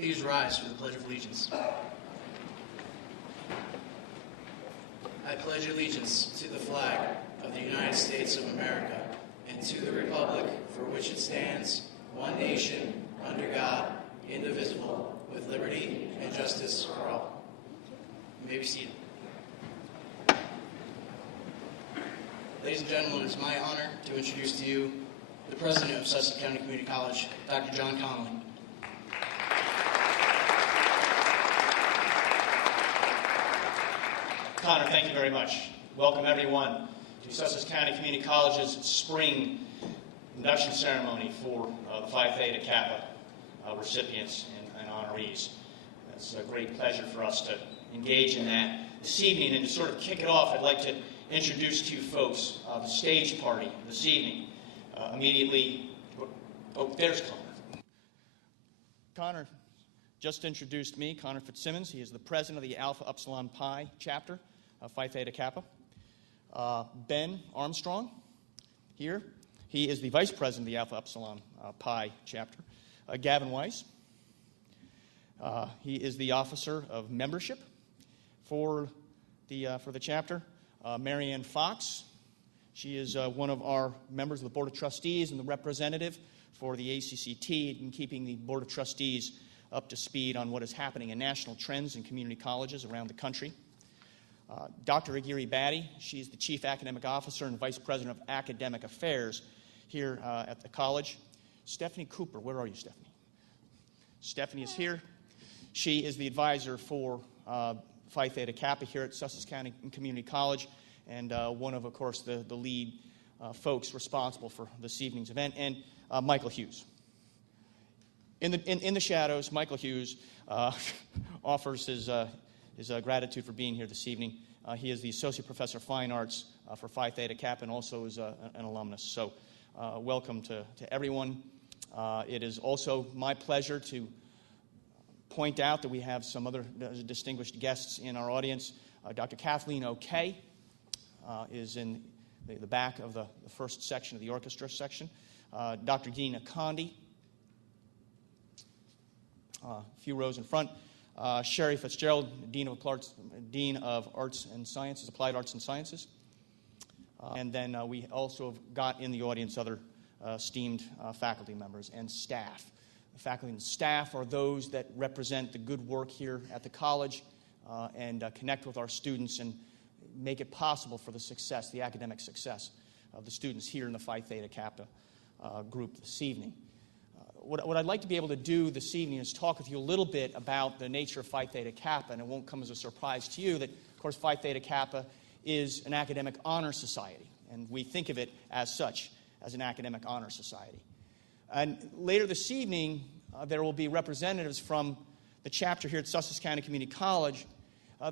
Please rise for the Pledge of Allegiance. I pledge allegiance to the flag of the United States of America and to the republic for which it stands, one nation, under God, indivisible, with liberty and justice for all. You may be seated. Ladies and gentlemen, it's my honor to introduce to you the President of Sussex County Community College, Dr. John Connolly. Connor, thank you very much. Welcome everyone to Sussex County Community College's spring induction ceremony for the Phi Theta Kappa recipients and honorees. It's a great pleasure for us to engage in that this evening, and to sort of kick it off, I'd like to introduce to you folks the stage party this evening. There's Connor. Connor just introduced me, Connor Fitzsimmons. He is the president of the Alpha Upsilon Pi chapter of Phi Theta Kappa. Ben Armstrong, here. He is the vice president of the Alpha Upsilon Pi chapter. Gavin Weiss. He is the officer of membership for the chapter. Marianne Fox. She is one of our members of the Board of Trustees and the representative for the ACCT in keeping the Board of Trustees up to speed on what is happening in national trends in community colleges around the country. Dr. Aguirre Batty, she's the Chief Academic Officer and Vice President of Academic Affairs here at the college. Stephanie Cooper, where are you, Stephanie? Stephanie is here. She is the advisor for Phi Theta Kappa here at Sussex County Community College, and one of course, the lead folks responsible for this evening's event, and Michael Hughes. In the shadows, Michael Hughes offers his gratitude for being here this evening. He is the Associate Professor of Fine Arts for Phi Theta Kappa and also is an alumnus. So welcome to everyone. It is also my pleasure to point out that we have some other distinguished guests in our audience. Dr. Kathleen O'Kay is in the back of the first section of the orchestra section. Dr. Dina Condi, a few rows in front. Sherry Fitzgerald, Dean of Arts and Sciences, Applied Arts and Sciences. And then we also have got in the audience other esteemed faculty members and staff. The faculty and staff are those that represent the good work here at the college and connect with our students and make it possible for the success, the academic success of the students here in the Phi Theta Kappa group this evening. What I'd like to be able to do this evening is talk with you a little bit about the nature of Phi Theta Kappa, and it won't come as a surprise to you that, of course, Phi Theta Kappa is an academic honor society, and we think of it as such, as an academic honor society. And later this evening, there will be representatives from the chapter here at Sussex County Community College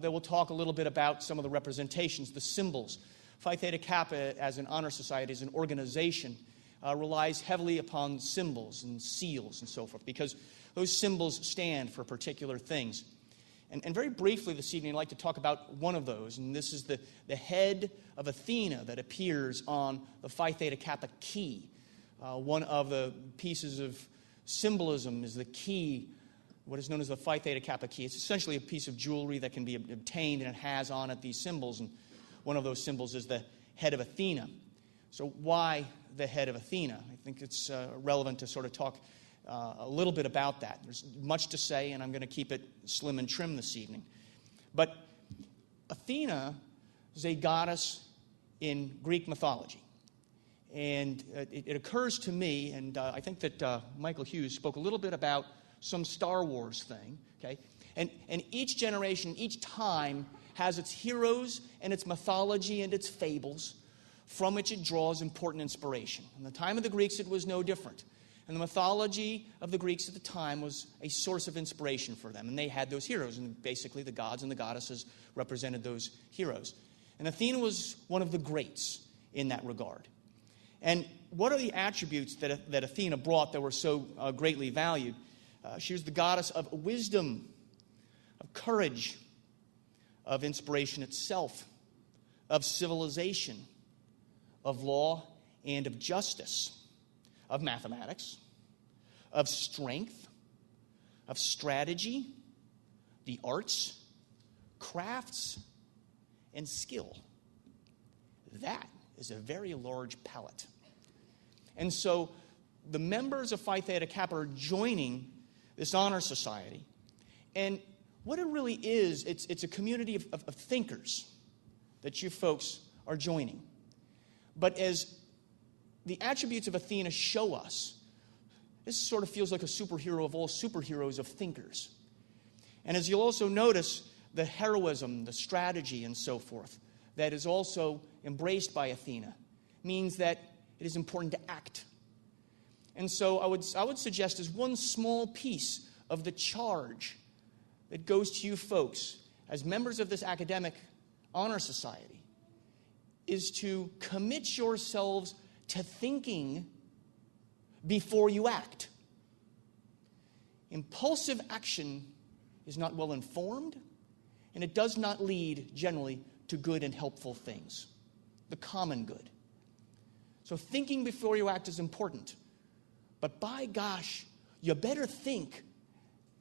that will talk a little bit about some of the representations, the symbols. Phi Theta Kappa, as an honor society, as an organization, relies heavily upon symbols and seals and so forth, because those symbols stand for particular things. And very briefly this evening, I'd like to talk about one of those, and this is the head of Athena that appears on the Phi Theta Kappa key. One of the pieces of symbolism is the key, what is known as the Phi Theta Kappa key. It's essentially a piece of jewelry that can be obtained, and it has on it these symbols, and one of those symbols is the head of Athena. So why the head of Athena? I think it's relevant to sort of talk a little bit about that. There's much to say, and I'm going to keep it slim and trim this evening. But Athena is a goddess in Greek mythology. And it occurs to me, and I think that Michael Hughes spoke a little bit about some Star Wars thing, okay? And each generation, each time, has its heroes and its mythology and its fables from which it draws important inspiration. In the time of the Greeks, it was no different. And the mythology of the Greeks at the time was a source of inspiration for them. And they had those heroes, and basically the gods and the goddesses represented those heroes. And Athena was one of the greats in that regard. And what are the attributes that Athena brought that were so greatly valued? She was the goddess of wisdom, of courage, of inspiration itself, of civilization, of law and of justice, of mathematics, of strength, of strategy, the arts, crafts, and skill. That is a very large palette. And so the members of Phi Theta Kappa are joining this honor society. And what it really is, it's a community of thinkers that you folks are joining. But as the attributes of Athena show us, this sort of feels like a superhero of all superheroes of thinkers. And as you'll also notice, the heroism, the strategy, and so forth that is also embraced by Athena means that it is important to act. And so I would suggest as one small piece of the charge that goes to you folks as members of this academic honor society is to commit yourselves to thinking before you act. Impulsive action is not well informed, and it does not lead generally to good and helpful things, the common good. So thinking before you act is important. But by gosh, you better think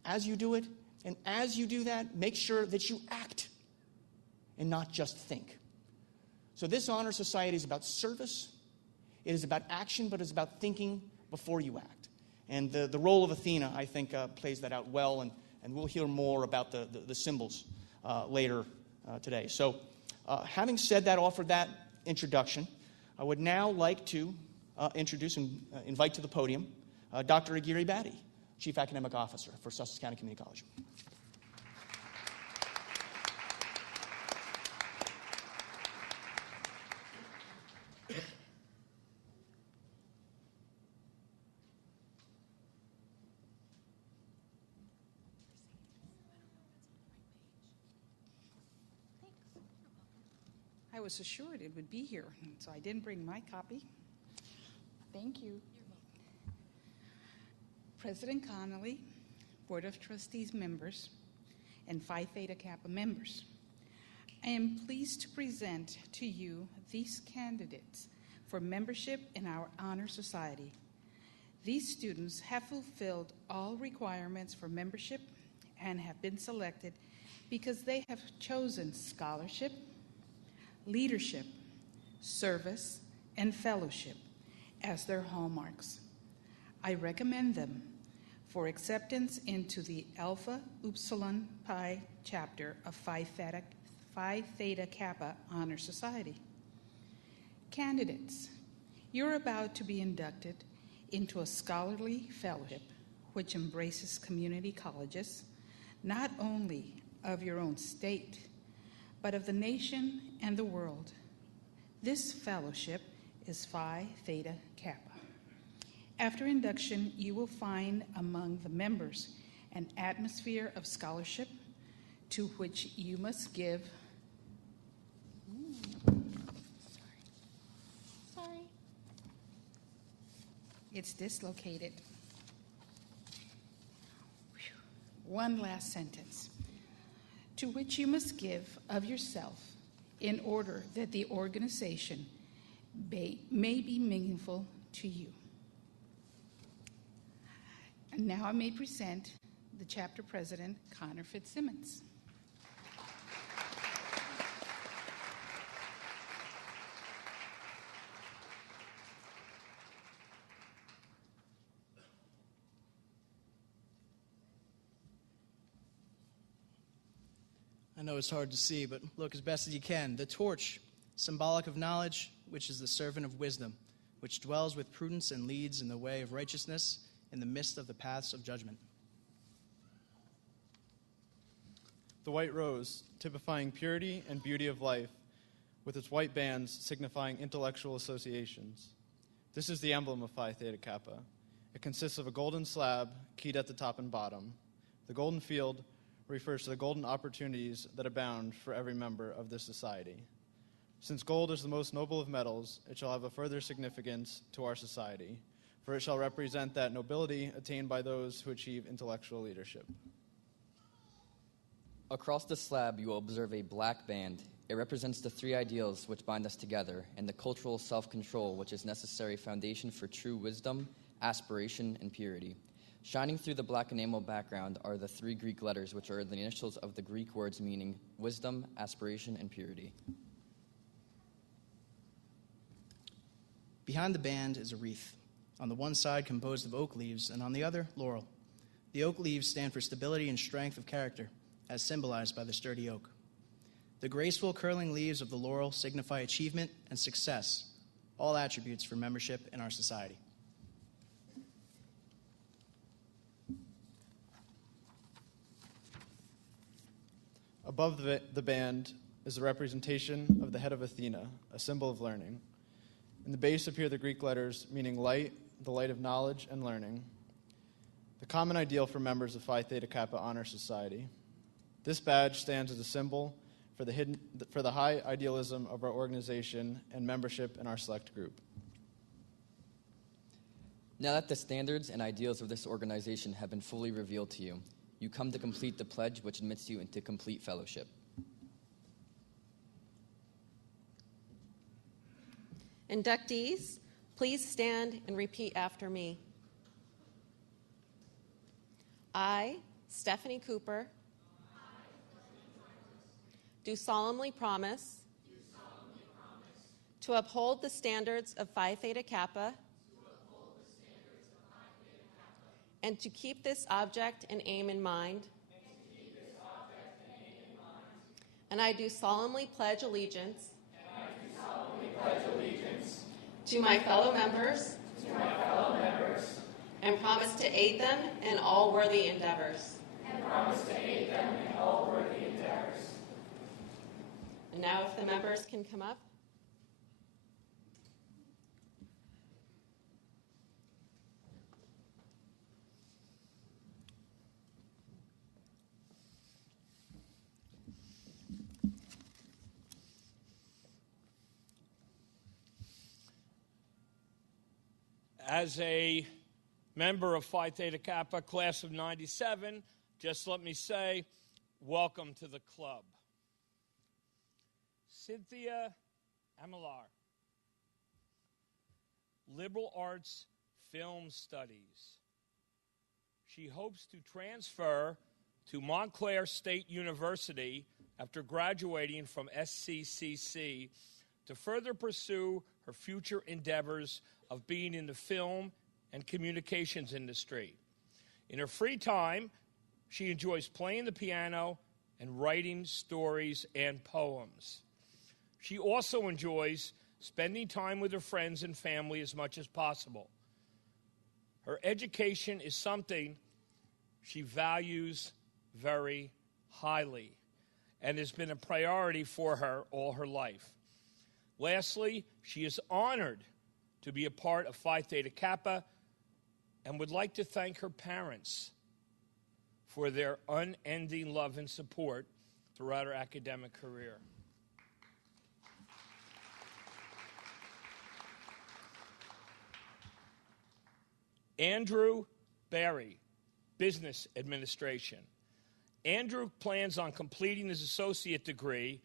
as you do it, and as you do that, make sure that you act and not just think. So this honor society is about service, it is about action, but it's about thinking before you act. And the role of Athena, I think, plays that out well, and we'll hear more about the symbols later today. So having said that, offered that introduction, I would now like to introduce and invite to the podium Dr. Aguirre Batty, Chief Academic Officer for Sussex County Community College. I was assured it would be here, so I didn't bring my copy. Thank you. President Connolly, Board of Trustees members, and Phi Theta Kappa members, I am pleased to present to you these candidates for membership in our Honor Society. These students have fulfilled all requirements for membership and have been selected because they have chosen scholarship, leadership, service, and fellowship as their hallmarks. I recommend them for acceptance into the Alpha Upsilon Pi chapter of Phi Theta Kappa Honor Society. Candidates, you're about to be inducted into a scholarly fellowship which embraces community colleges, not only of your own state, but of the nation and the world. This fellowship is Phi Theta Kappa. After induction, you will find among the members an atmosphere of scholarship to which you must give. Sorry. It's dislocated. One last sentence. To which you must give of yourself in order that the organization may be meaningful to you. And now I may present the chapter president, Connor Fitzsimmons. I know it's hard to see, but look as best as you can. The torch, symbolic of knowledge, which is the servant of wisdom, which dwells with prudence and leads in the way of righteousness in the midst of the paths of judgment. The white rose, typifying purity and beauty of life, with its white bands signifying intellectual associations. This is the emblem of Phi Theta Kappa. It consists of a golden slab keyed at the top and bottom. The golden field refers to the golden opportunities that abound for every member of this society. Since gold is the most noble of metals, it shall have a further significance to our society, for it shall represent that nobility attained by those who achieve intellectual leadership. Across the slab, you will observe a black band. It represents the three ideals which bind us together, and the cultural self-control which is necessary foundation for true wisdom, aspiration, and purity. Shining through the black enamel background are the 3 Greek letters, which are the initials of the Greek words meaning wisdom, aspiration, and purity. Behind the band is a wreath, on the one side composed of oak leaves and on the other, laurel. The oak leaves stand for stability and strength of character, as symbolized by the sturdy oak. The graceful curling leaves of the laurel signify achievement and success, all attributes for membership in our society. Above the band is a representation of the head of Athena, a symbol of learning. In the base appear the Greek letters meaning light, the light of knowledge and learning, the common ideal for members of Phi Theta Kappa Honor Society. This badge stands as a symbol for the high idealism of our organization and membership in our select group. Now that the standards and ideals of this organization have been fully revealed to you, you come to complete the pledge which admits you into complete fellowship. Inductees, please stand and repeat after me. I, Stephanie Cooper, do solemnly promise to uphold the standards of Phi Theta Kappa and to keep this object and aim in mind. And I do solemnly pledge allegiance to my fellow members and promise to aid them in all worthy endeavors. And now if the members can come up. As a member of Phi Theta Kappa, class of 97, just let me say, welcome to the club. Cynthia Amelar, liberal arts film studies. She hopes to transfer to Montclair State University after graduating from SCCC to further pursue her future endeavors of being in the film and communications industry. In her free time, she enjoys playing the piano and writing stories and poems. She also enjoys spending time with her friends and family as much as possible. Her education is something she values very highly and has been a priority for her all her life. Lastly, she is honored to be a part of Phi Theta Kappa and would like to thank her parents for their unending love and support throughout her academic career. Andrew Barry, Business Administration. Andrew plans on completing his associate degree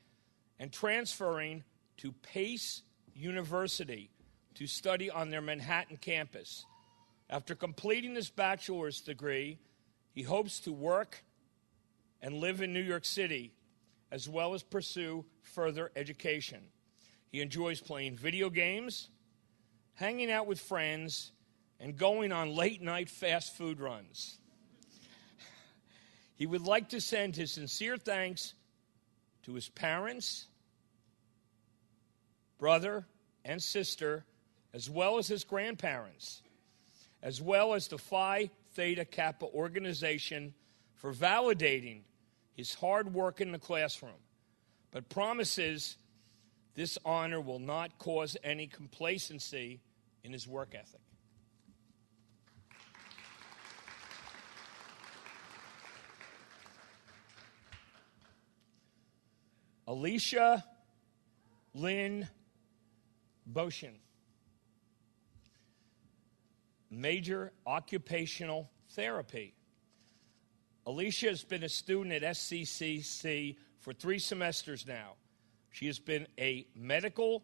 and transferring to Pace University to study on their Manhattan campus. After completing his bachelor's degree, he hopes to work and live in New York City, as well as pursue further education. He enjoys playing video games, hanging out with friends, and going on late-night fast food runs. He would like to send his sincere thanks to his parents, brother, and sister, as well as his grandparents, as well as the Phi Theta Kappa organization for validating his hard work in the classroom, but promises this honor will not cause any complacency in his work ethic. Alicia Lynn Boshin, major occupational therapy. Alicia has been a student at SCCC for 3 semesters now. She has been a medical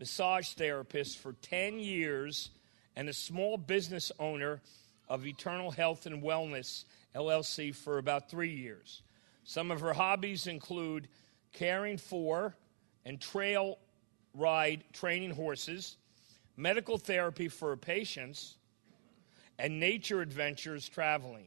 massage therapist for 10 years and a small business owner of Eternal Health and Wellness, LLC, for about 3 years. Some of her hobbies include caring for and trail ride training horses, medical therapy for her patients, and nature adventures traveling.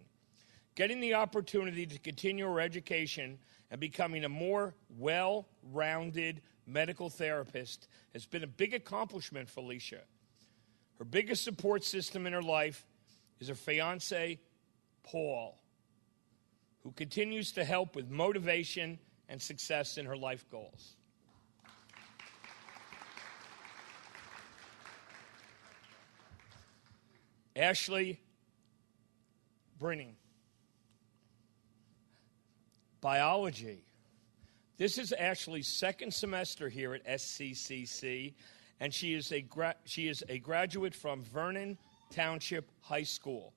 Getting the opportunity to continue her education and becoming a more well-rounded medical therapist has been a big accomplishment for Alicia. Her biggest support system in her life is her fiancé, Paul, who continues to help with motivation and success in her life goals. Ashley Brinning, biology. This is Ashley's second semester here at SCCC, and she is a graduate from Vernon Township High School.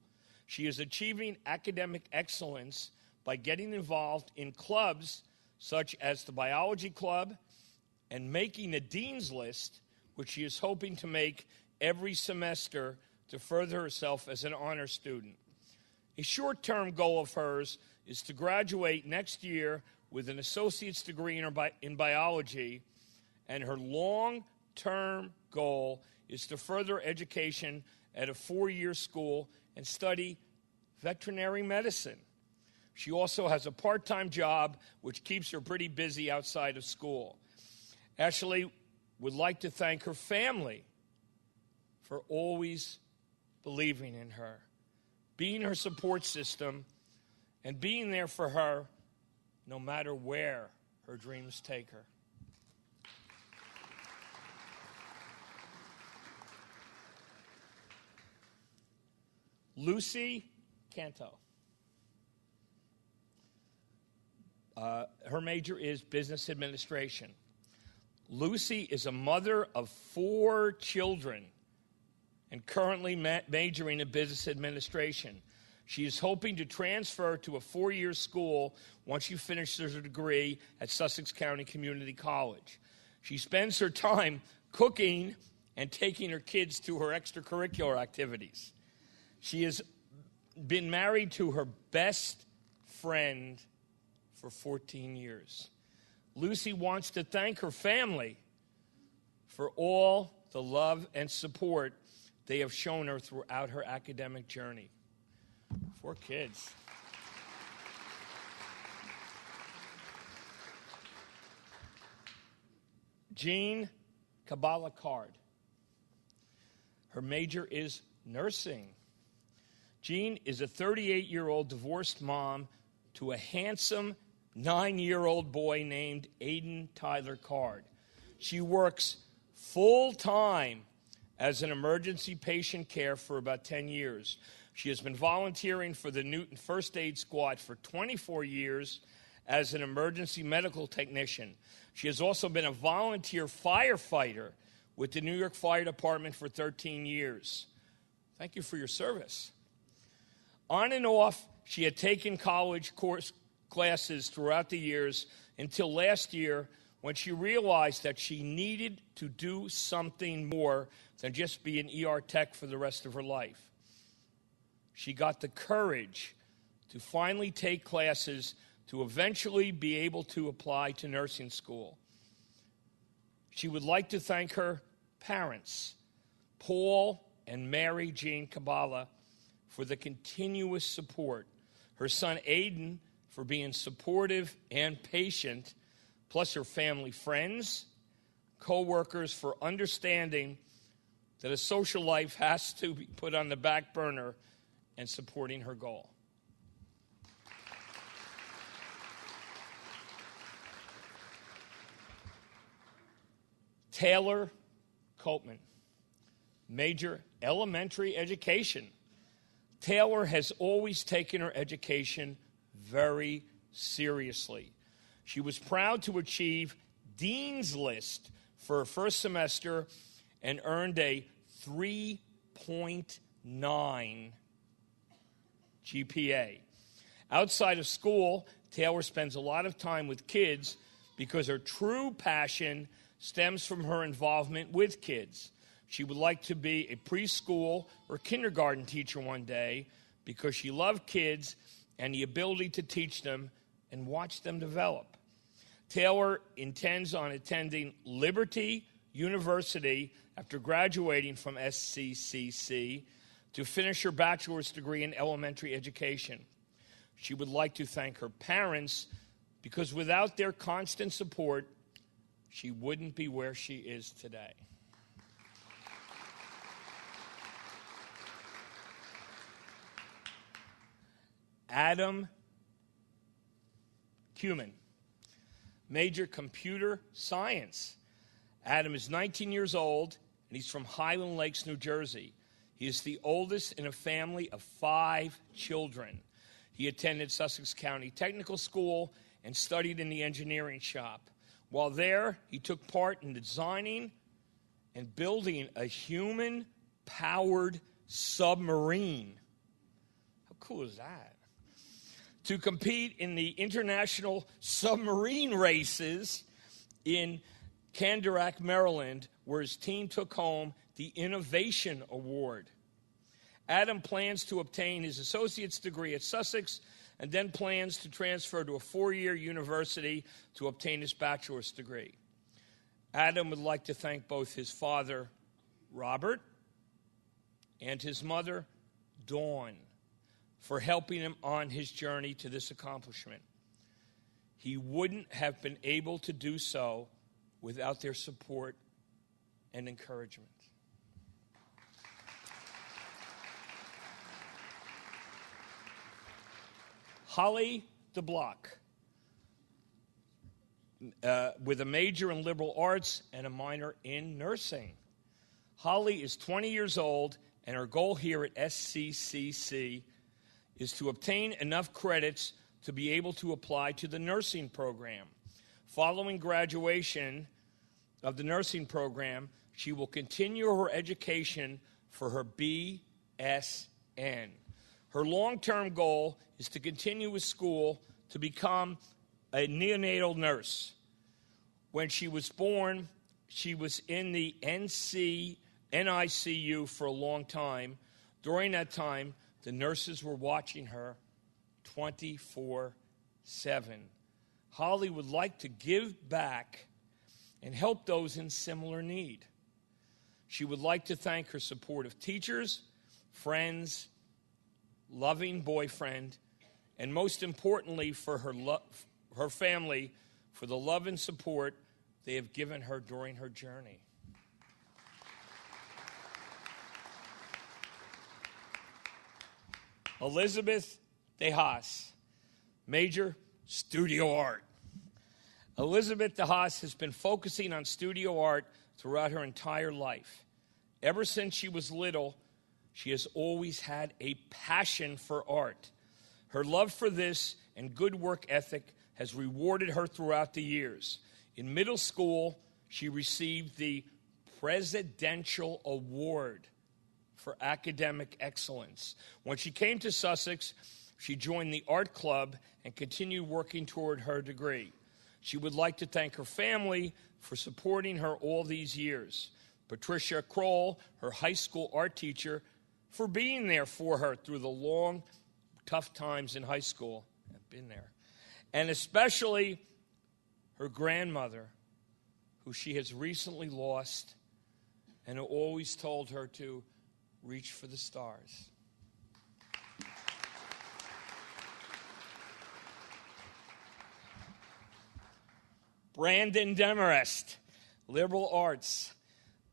She is achieving academic excellence by getting involved in clubs such as the Biology Club and making a Dean's List, which she is hoping to make every semester to further herself as an honor student. A short-term goal of hers is to graduate next year with an associate's degree in biology, and her long-term goal is to further education at a 4-year school and study veterinary medicine. She also has a part-time job, which keeps her pretty busy outside of school. Ashley would like to thank her family for always believing in her, being her support system, and being there for her no matter where her dreams take her. Lucy Canto. Her major is business administration. Lucy is a mother of 4 children and currently majoring in business administration. She is hoping to transfer to a 4-year school once she finishes her degree at Sussex County Community College. She spends her time cooking and taking her kids to her extracurricular activities. She has been married to her best friend for 14 years. Lucy wants to thank her family for all the love and support they have shown her throughout her academic journey. 4 kids. Jean Kabbalah Card. Her major is nursing. Jean is a 38-year-old divorced mom to a handsome 9-year-old boy named Aiden Tyler Card. She works full-time as an emergency patient care for about 10 years. She has been volunteering for the Newton First Aid Squad for 24 years as an emergency medical technician. She has also been a volunteer firefighter with the New York Fire Department for 13 years. Thank you for your service. On and off, she had taken college classes throughout the years until last year when she realized that she needed to do something more than just be an ER tech for the rest of her life. She got the courage to finally take classes to eventually be able to apply to nursing school. She would like to thank her parents, Paul and Mary Jean Kabbalah, for the continuous support, her son Aiden for being supportive and patient, plus her family friends, co-workers for understanding that a social life has to be put on the back burner and supporting her goal. Taylor Copeman, major elementary education. Taylor has always taken her education very seriously. She was proud to achieve Dean's List for her first semester and earned a 3.9 GPA. Outside of school, Taylor spends a lot of time with kids because her true passion stems from her involvement with kids. She would like to be a preschool or kindergarten teacher one day because she loved kids and the ability to teach them and watch them develop. Taylor intends on attending Liberty University after graduating from SCCC to finish her bachelor's degree in elementary education. She would like to thank her parents because without their constant support, she wouldn't be where she is today. Adam Human, major computer science. Adam is 19 years old, and he's from Highland Lakes, New Jersey. He is the oldest in a family of 5 children. He attended Sussex County Technical School and studied in the engineering shop. While there, he took part in designing and building a human-powered submarine. How cool is that? To compete in the international submarine races in Candiac, Maryland, where his team took home the Innovation Award. Adam plans to obtain his associate's degree at Sussex and then plans to transfer to a 4-year university to obtain his bachelor's degree. Adam would like to thank both his father, Robert, and his mother, Dawn, for helping him on his journey to this accomplishment. He wouldn't have been able to do so without their support and encouragement. Holly DeBlock, with a major in liberal arts and a minor in nursing. Holly is 20 years old, and her goal here at SCCC is to obtain enough credits to be able to apply to the nursing program. Following graduation of the nursing program, she will continue her education for her BSN. Her long-term goal is to continue with school to become a neonatal nurse. When she was born, she was in the NICU for a long time. During that time, the nurses were watching her 24/7. Holly would like to give back and help those in similar need. She would like to thank her supportive teachers, friends, loving boyfriend, and most importantly for her family for the love and support they have given her during her journey. Elizabeth DeHaas, major studio art. Elizabeth DeHaas has been focusing on studio art throughout her entire life. Ever since she was little, she has always had a passion for art. Her love for this and good work ethic has rewarded her throughout the years. In middle school, she received the Presidential Award for academic excellence. When she came to Sussex, she joined the art club and continued working toward her degree. She would like to thank her family for supporting her all these years. Patricia Kroll, her high school art teacher, for being there for her through the long, tough times in high school. I've been there. And especially her grandmother, who she has recently lost and who always told her to reach for the stars. Brandon Demarest, liberal arts.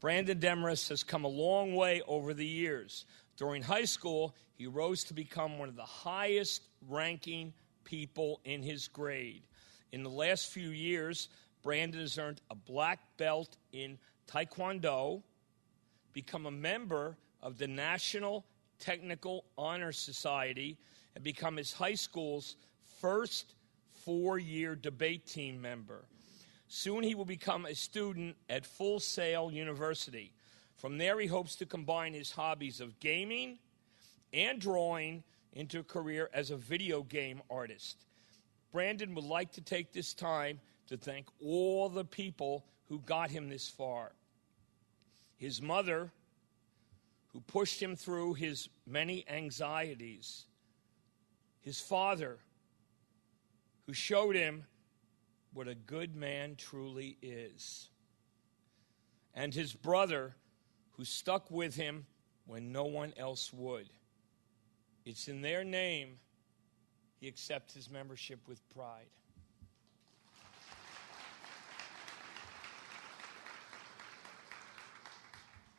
Brandon Demarest has come a long way over the years. During high school, he rose to become one of the highest ranking people in his grade. In the last few years, Brandon has earned a black belt in Taekwondo, become a member of the National Technical Honor Society, and become his high school's first 4-year debate team member. Soon he will become a student at Full Sail University. From there, he hopes to combine his hobbies of gaming and drawing into a career as a video game artist. Brandon would like to take this time to thank all the people who got him this far. his mother, who pushed him through his many anxieties, his father, who showed him what a good man truly is, and his brother, who stuck with him when no one else would. It's in their name he accepts his membership with pride.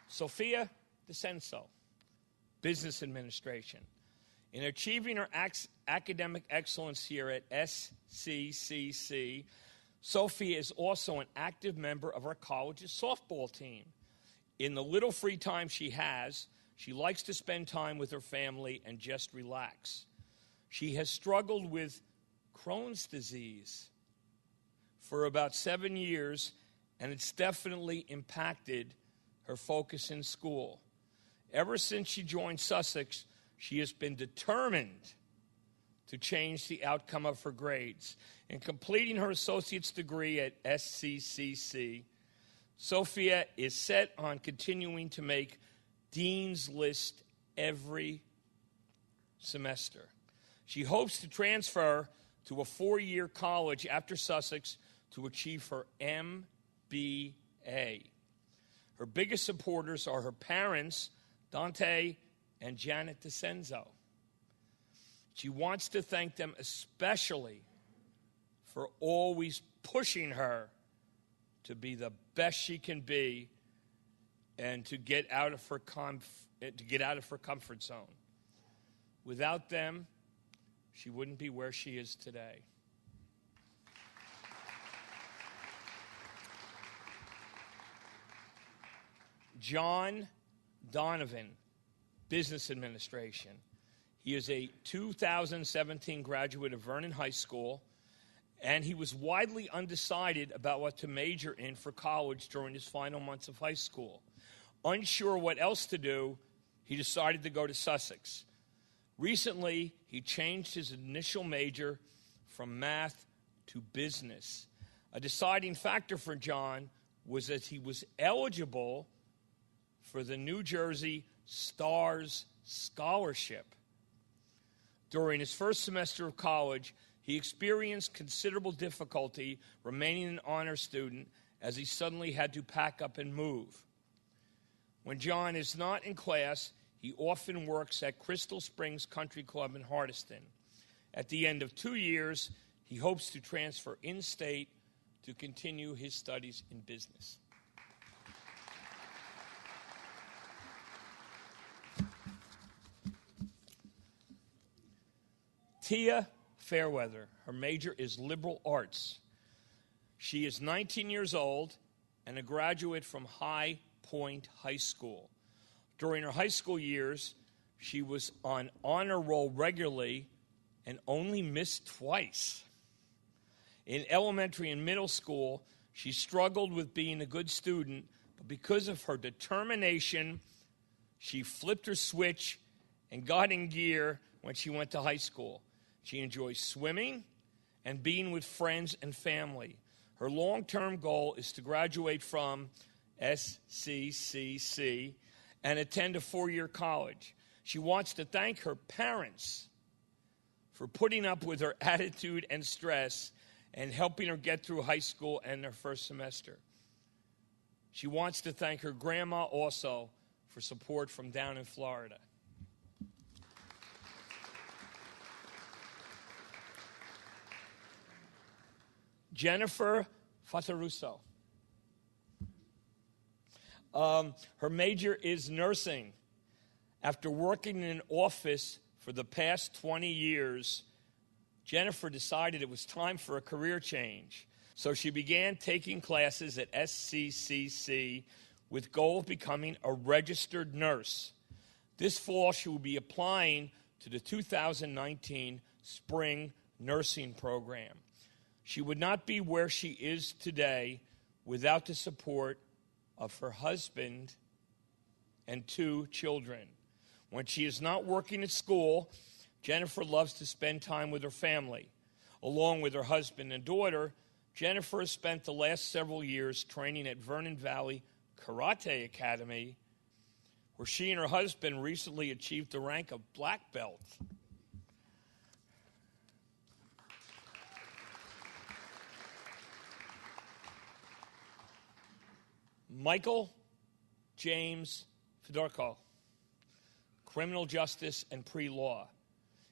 Sophia DeCenso, Business Administration. In achieving her academic excellence here at SCCC, Sophia is also an active member of our college's softball team. In the little free time she has, she likes to spend time with her family and just relax. She has struggled with Crohn's disease for about 7 years, and it's definitely impacted her focus in school. Ever since she joined Sussex, she has been determined to change the outcome of her grades. In completing her associate's degree at SCCC, Sophia is set on continuing to make Dean's List every semester. She hopes to transfer to a 4-year college after Sussex to achieve her MBA. Her biggest supporters are her parents, Dante and Janet DeCenso. She wants to thank them especially for always pushing her to be the best she can be and to get out of her comfort zone. Without them, she wouldn't be where she is today. John Donovan, Business Administration. He is a 2017 graduate of Vernon High School, and he was widely undecided about what to major in for college during his final months of high school. Unsure what else to do, he decided to go to Sussex. Recently, he changed his initial major from math to business. A deciding factor for John was that he was eligible for the New Jersey Stars Scholarship. During his first semester of college, he experienced considerable difficulty remaining an honor student as he suddenly had to pack up and move. When John is not in class, he often works at Crystal Springs Country Club in Hardiston. At the end of 2 years, he hopes to transfer in-state to continue his studies in business. Tia Fairweather, her major is liberal arts. She is 19 years old and a graduate from High Point High School. During her high school years, she was on honor roll regularly and only missed twice. In elementary and middle school, she struggled with being a good student, but because of her determination, she flipped her switch and got in gear when she went to high school. She enjoys swimming and being with friends and family. Her long-term goal is to graduate from SCCC and attend a 4-year college. She wants to thank her parents for putting up with her attitude and stress and helping her get through high school and her first semester. She wants to thank her grandma also for support from down in Florida. Jennifer Fataruso. Her major is nursing. After working in an office for the past 20 years, Jennifer decided it was time for a career change. So she began taking classes at SCCC with goal of becoming a registered nurse. This fall, she will be applying to the 2019 spring nursing program. She would not be where she is today without the support of her husband and 2 children. When she is not working at school, Jennifer loves to spend time with her family. Along with her husband and daughter, Jennifer has spent the last several years training at Vernon Valley Karate Academy, where she and her husband recently achieved the rank of black belt. Michael James Fedorko, criminal justice and pre-law.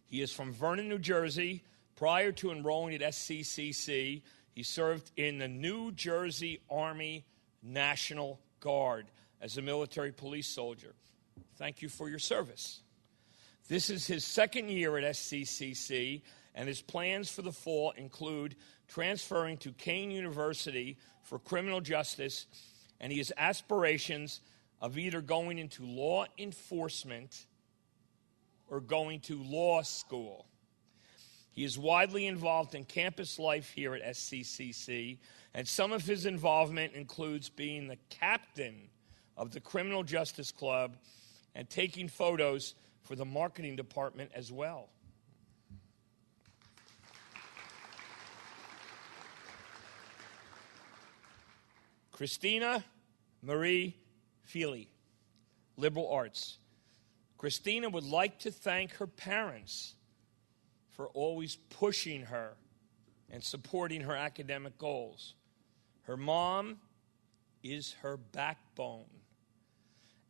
He is from Vernon, New Jersey. Prior to enrolling at SCCC, he served in the New Jersey Army National Guard as a military police soldier. Thank you for your service. This is his second year at SCCC, and his plans for the fall include transferring to Kane University for criminal justice, and he has aspirations of either going into law enforcement or going to law school. He is widely involved in campus life here at SCCC, and some of his involvement includes being the captain of the Criminal Justice Club and taking photos for the marketing department as well. Christina Marie Feely, liberal arts. Christina would like to thank her parents for always pushing her and supporting her academic goals. Her mom is her backbone,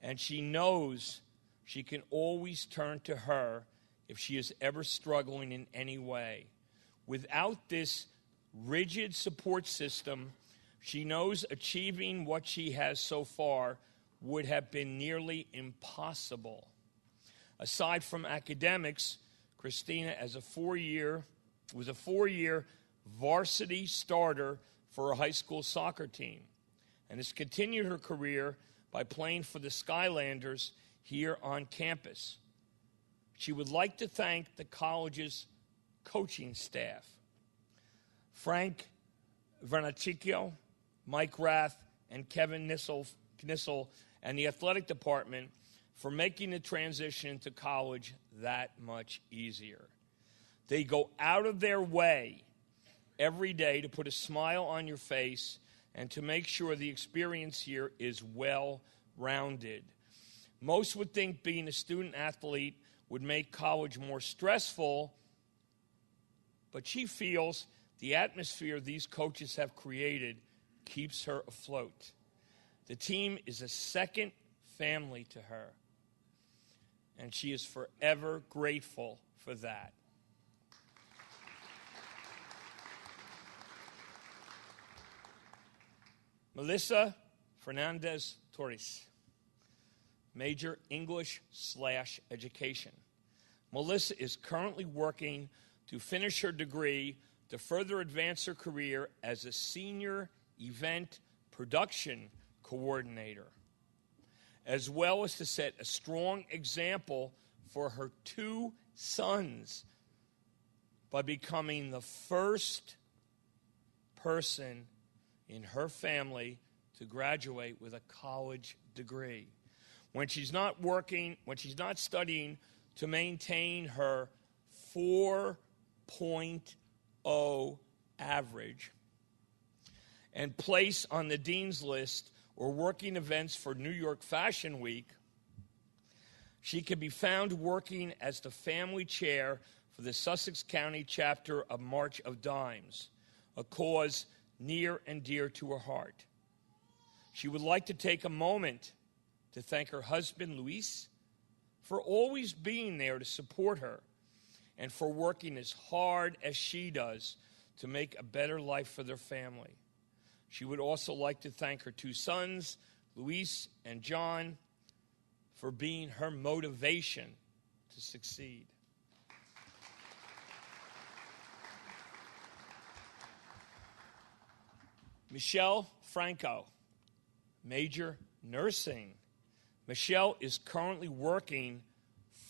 and she knows she can always turn to her if she is ever struggling in any way. Without this rigid support system, she knows achieving what she has so far would have been nearly impossible. Aside from academics, Christina was a four-year varsity starter for a high school soccer team and has continued her career by playing for the Skylanders here on campus. She would like to thank the college's coaching staff, Frank Vernachicchio, Mike Rath, and Kevin Knissel, and the athletic department for making the transition to college that much easier. They go out of their way every day to put a smile on your face and to make sure the experience here is well-rounded. Most would think being a student athlete would make college more stressful, but she feels the atmosphere these coaches have created keeps her afloat. The team is a second family to her, and she is forever grateful for that. Melissa Fernandez Torres, major English/education. Melissa is currently working to finish her degree to further advance her career as a senior event production coordinator, as well as to set a strong example for her two sons by becoming the first person in her family to graduate with a college degree. When she's not studying, to maintain her 4.0 average and place on the Dean's List or working events for New York Fashion Week, she can be found working as the family chair for the Sussex County chapter of March of Dimes, a cause near and dear to her heart. She would like to take a moment to thank her husband, Luis, for always being there to support her and for working as hard as she does to make a better life for their family. She would also like to thank her two sons, Luis and John, for being her motivation to succeed. Michelle Franco, major nursing. Michelle is currently working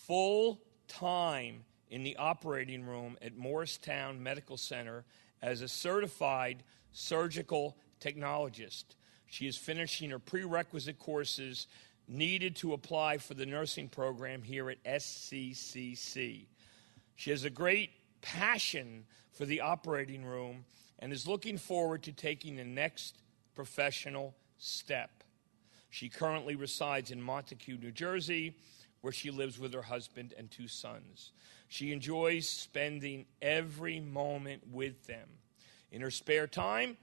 full-time in the operating room at Morristown Medical Center as a certified surgical technologist. She is finishing her prerequisite courses needed to apply for the nursing program here at SCCC. She has a great passion for the operating room and is looking forward to taking the next professional step. She currently resides in Montague, New Jersey, where she lives with her husband and 2 sons. She enjoys spending every moment with them. In her spare time,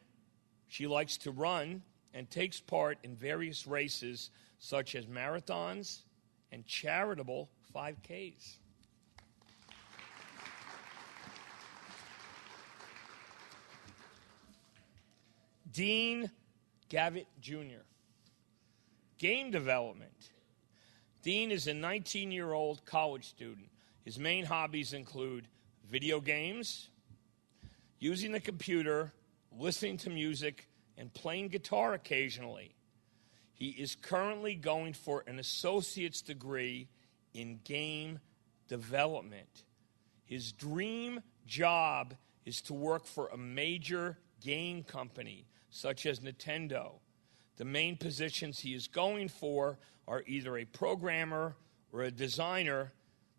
she likes to run and takes part in various races such as marathons and charitable 5Ks. Dean Gavitt Jr. Game development. Dean is a 19-year-old college student. His main hobbies include video games, using the computer, listening to music, and playing guitar occasionally. He is currently going for an associate's degree in game development. His dream job is to work for a major game company, such as Nintendo. The main positions he is going for are either a programmer or a designer,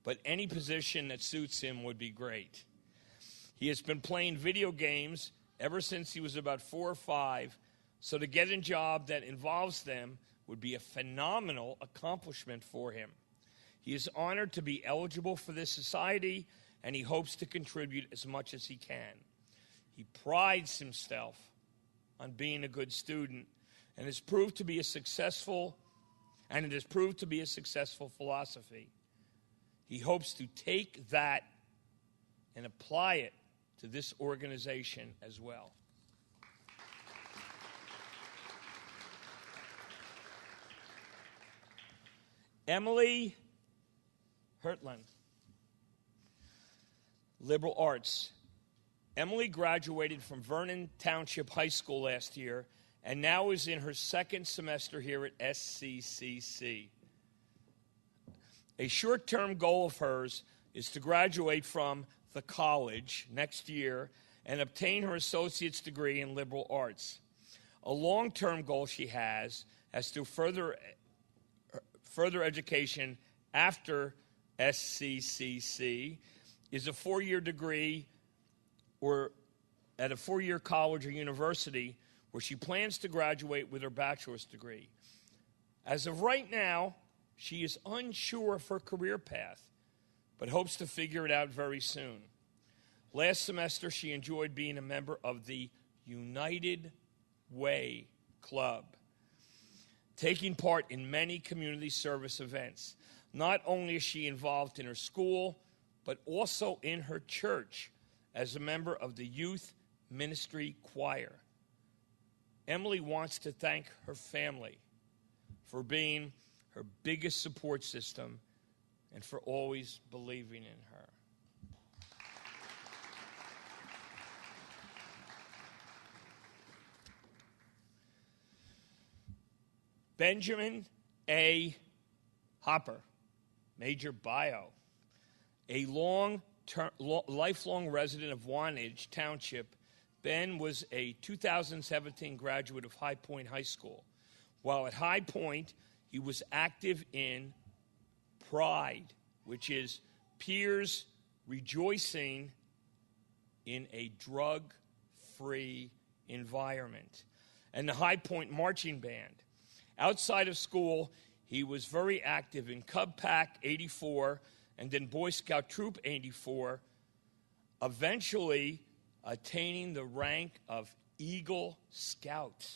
but any position that suits him would be great. He has been playing video games ever since he was about 4 or 5, so to get a job that involves them would be a phenomenal accomplishment for him. He is honored to be eligible for this society, and he hopes to contribute as much as he can. He prides himself on being a good student, and it has proved to be a successful philosophy. He hopes to take that and apply it to this organization as well. Emily Hertland, liberal arts. Emily graduated from Vernon Township High School last year and now is in her 2nd semester here at SCCC. A short-term goal of hers is to graduate from the college next year and obtain her associate's degree in liberal arts. A long-term goal she has to further education after SCCC is a 4-year degree or at a 4-year college or university where she plans to graduate with her bachelor's degree. As of right now, she is unsure of her career path, but hopes to figure it out very soon. Last semester, she enjoyed being a member of the United Way Club, taking part in many community service events. Not only is she involved in her school, but also in her church as a member of the youth ministry choir. Emily wants to thank her family for being her biggest support system and for always believing in her. Benjamin A. Hopper, Major Bio, a lifelong resident of Wantage Township. Ben was a 2017 graduate of High Point High School. While at High Point, he was active in Pride, which is peers rejoicing in a drug-free environment, and the High Point Marching Band. Outside of school, he was very active in Cub Pack 84 and then Boy Scout Troop 84, eventually attaining the rank of Eagle Scout.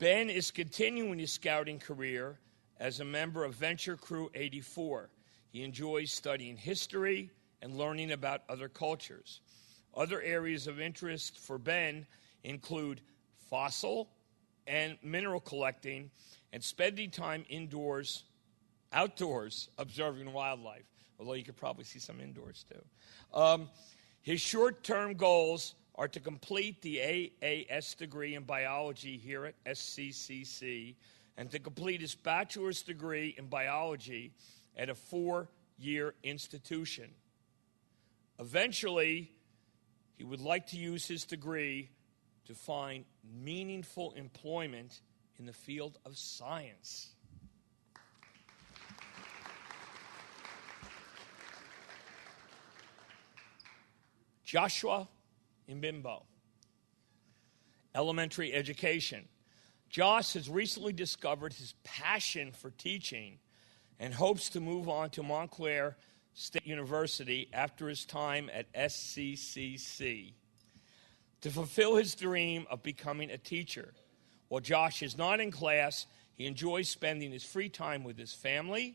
Ben is continuing his scouting career as a member of Venture Crew 84. He enjoys studying history and learning about other cultures. Other areas of interest for Ben include fossil and mineral collecting and spending time outdoors observing wildlife, although you could probably see some indoors too. His short-term goals are to complete the AAS degree in biology here at SCCC and to complete his bachelor's degree in biology at a 4-year institution. Eventually, he would like to use his degree to find meaningful employment in the field of science. Joshua Imbimbo, elementary education. Josh has recently discovered his passion for teaching and hopes to move on to Montclair State University after his time at SCCC to fulfill his dream of becoming a teacher. While Josh is not in class, he enjoys spending his free time with his family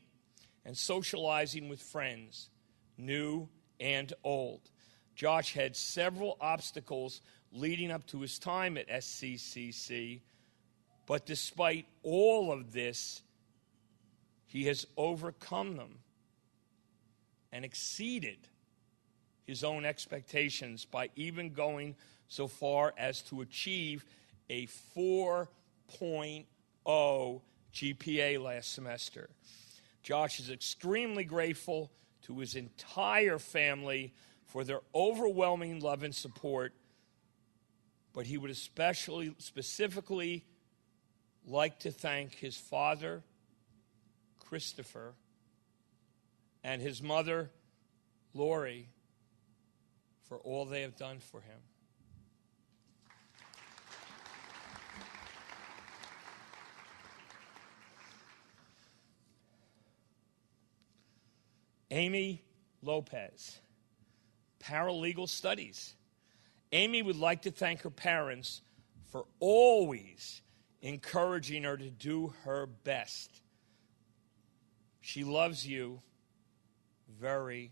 and socializing with friends, new and old. Josh had several obstacles leading up to his time at SCCC, but despite all of this, he has overcome them and exceeded his own expectations by even going so far as to achieve a 4.0 GPA last semester. Josh is extremely grateful to his entire family for their overwhelming love and support, but he would specifically like to thank his father, Christopher, and his mother, Lori, for all they have done for him. Amy Lopez, paralegal studies. Amy would like to thank her parents for always encouraging her to do her best. She loves you very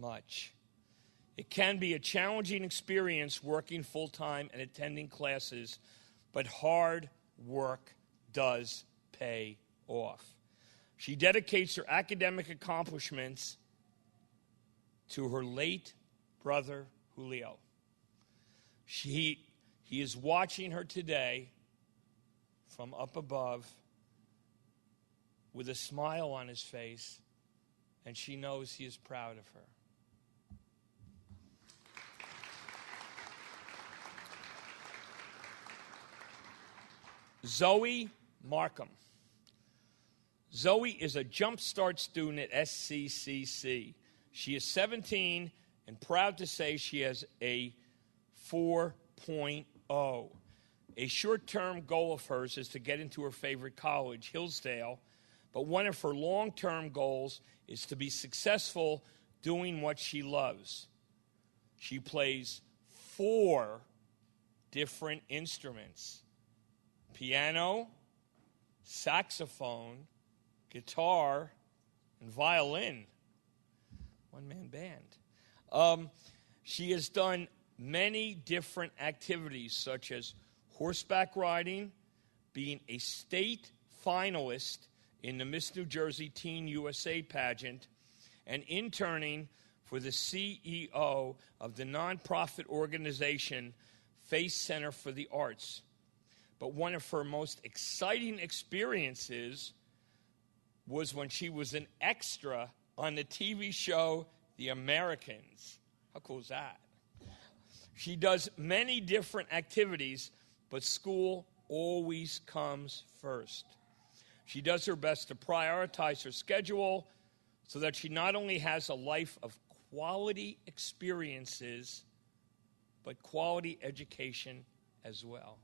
much. It can be a challenging experience working full-time and attending classes, but hard work does pay off. She dedicates her academic accomplishments to her late brother, Julio. He is watching her today from up above with a smile on his face, and she knows he is proud of her. Zoe Markham. Zoe is a Jumpstart student at SCCC. She is 17 and proud to say she has a 4.0. A short-term goal of hers is to get into her favorite college, Hillsdale, but one of her long-term goals is to be successful doing what she loves. She plays 4 different instruments: piano, saxophone, guitar, and violin. One-man band. She has done many different activities, such as horseback riding, being a state finalist in the Miss New Jersey Teen USA pageant, and interning for the CEO of the nonprofit organization Face Center for the Arts. But one of her most exciting experiences was when she was an extra on the TV show The Americans. How cool is that? She does many different activities, but school always comes first. She does her best to prioritize her schedule so that she not only has a life of quality experiences, but quality education as well.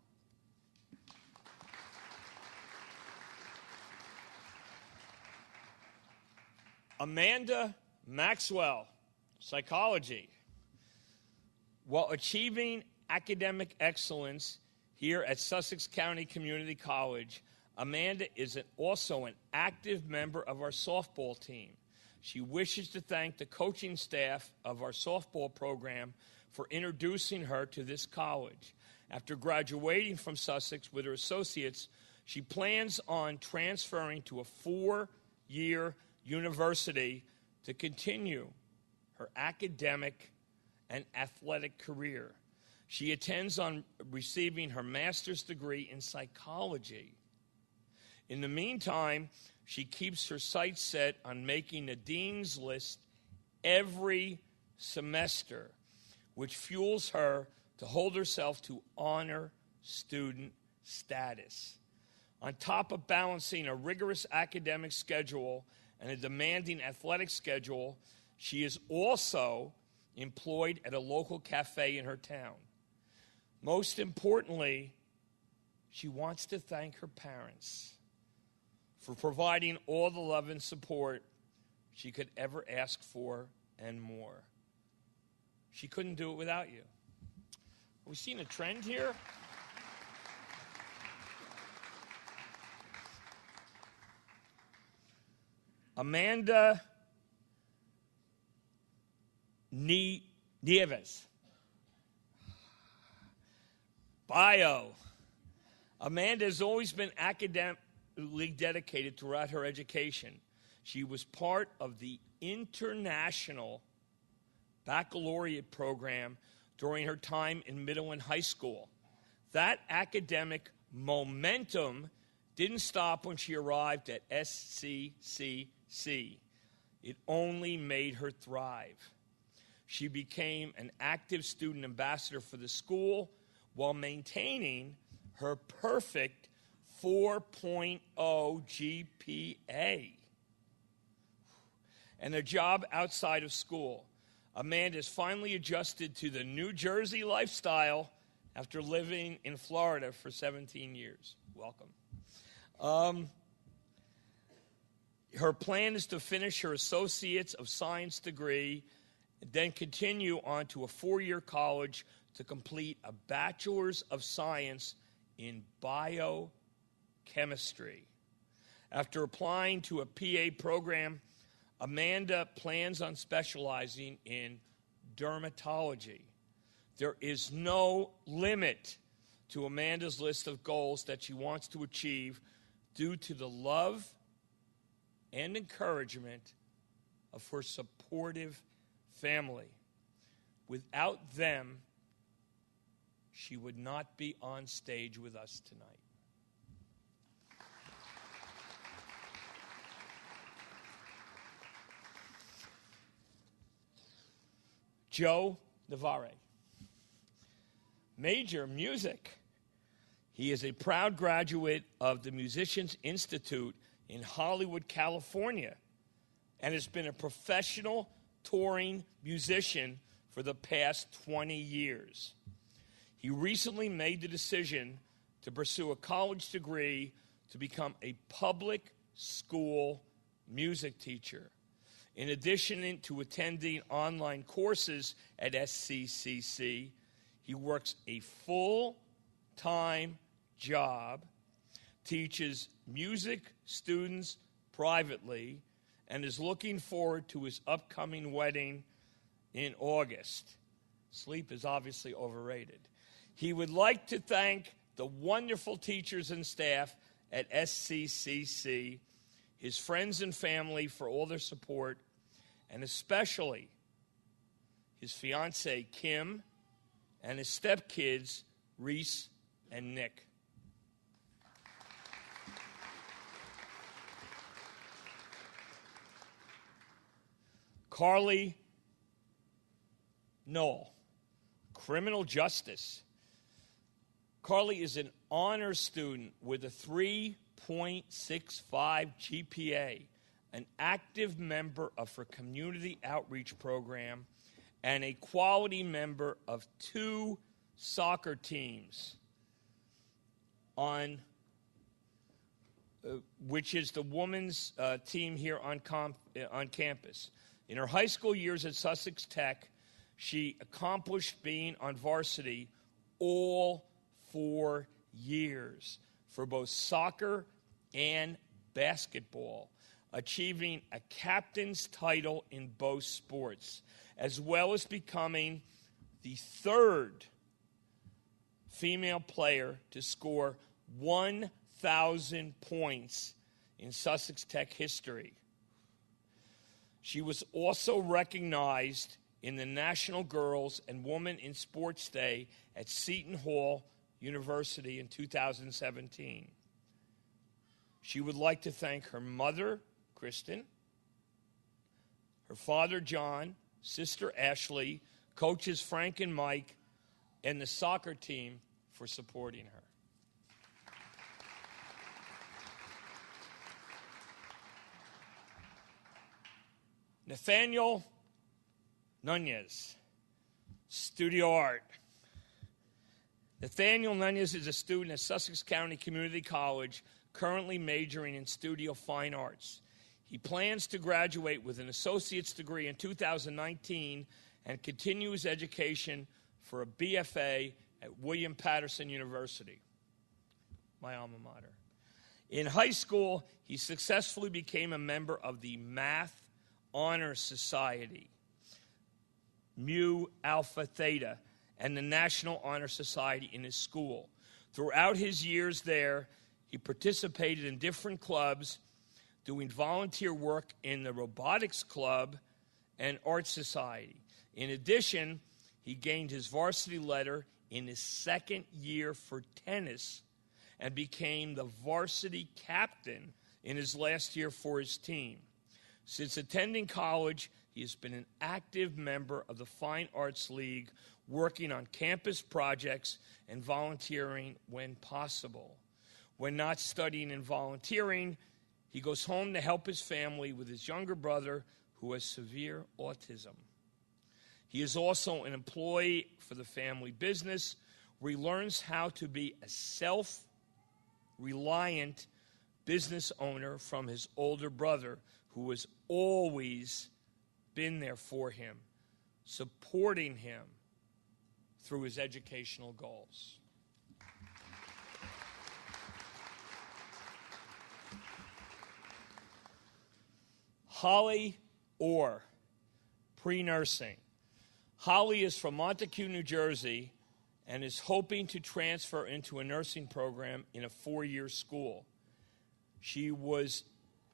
Amanda Maxwell, psychology. While achieving academic excellence here at Sussex County Community College, Amanda is also an active member of our softball team. She wishes to thank the coaching staff of our softball program for introducing her to this college. After graduating from Sussex with her associates, she plans on transferring to a 4-year university to continue her academic and athletic career. She intends on receiving her master's degree in psychology. In the meantime, she keeps her sights set on making the dean's list every semester, which fuels her to hold herself to honor student status. On top of balancing a rigorous academic schedule and a demanding athletic schedule, she is also employed at a local cafe in her town. Most importantly, she wants to thank her parents for providing all the love and support she could ever ask for and more. She couldn't do it without you. Are we seeing a trend here? Amanda Nieves. Bio. Amanda has always been academically dedicated throughout her education. She was part of the International Baccalaureate program during her time in middle and high school. That academic momentum didn't stop when she arrived at SCCC. It only made her thrive. She became an active student ambassador for the school while maintaining her perfect 4.0 GPA and a job outside of school. Amanda has finally adjusted to the New Jersey lifestyle after living in Florida for 17 years. Welcome. Her plan is to finish her Associates of Science degree, then continue on to a 4-year college to complete a Bachelor's of Science in Biochemistry. After applying to a PA program, Amanda plans on specializing in dermatology. There is no limit to Amanda's list of goals that she wants to achieve due to the love and encouragement of her supportive family. Without them, she would not be on stage with us tonight. Joe Navarre. Major music. He is a proud graduate of the Musicians Institute in Hollywood, California, and has been a professional touring musician for the past 20 years. He recently made the decision to pursue a college degree to become a public school music teacher. In addition to attending online courses at SCCC, he works a full-time job, teaches music students privately, and is looking forward to his upcoming wedding in August. Sleep is obviously overrated. He would like to thank the wonderful teachers and staff at SCCC, his friends and family for all their support, and especially his fiancée, Kim, and his stepkids, Reese and Nick. Carly Knoll, criminal justice. Carly is an honors student with a 3.65 GPA, an active member of her community outreach program, and a quality member of 2 soccer teams on which is the women's team here on campus. In her high school years at Sussex Tech, she accomplished being on varsity all 4 years for both soccer and basketball, achieving a captain's title in both sports, as well as becoming the 3rd female player to score 1,000 points in Sussex Tech history. She was also recognized in the National Girls and Women in Sports Day at Seton Hall University in 2017. She would like to thank her mother, Kristen, her father, John, sister, Ashley, coaches Frank and Mike, and the soccer team for supporting her. Nathaniel Nunez, studio art. Nathaniel Nunez is a student at Sussex County Community College, currently majoring in studio fine arts. He plans to graduate with an associate's degree in 2019 and continue his education for a BFA at William Patterson University, my alma mater. In high school, he successfully became a member of the Math Honor Society, Mu Alpha Theta, and the National Honor Society in his school. Throughout his years there, he participated in different clubs, doing volunteer work in the Robotics Club and Art Society. In addition, he gained his varsity letter in his second year for tennis and became the varsity captain in his last year for his team. Since attending college, he has been an active member of the Fine Arts League, working on campus projects and volunteering when possible. When not studying and volunteering, he goes home to help his family with his younger brother who has severe autism. He is also an employee for the family business, where he learns how to be a self-reliant business owner from his older brother, who has always been there for him, supporting him through his educational goals. Holly Orr, pre-nursing. Holly is from Montague, New Jersey, and is hoping to transfer into a nursing program in a 4-year school. She was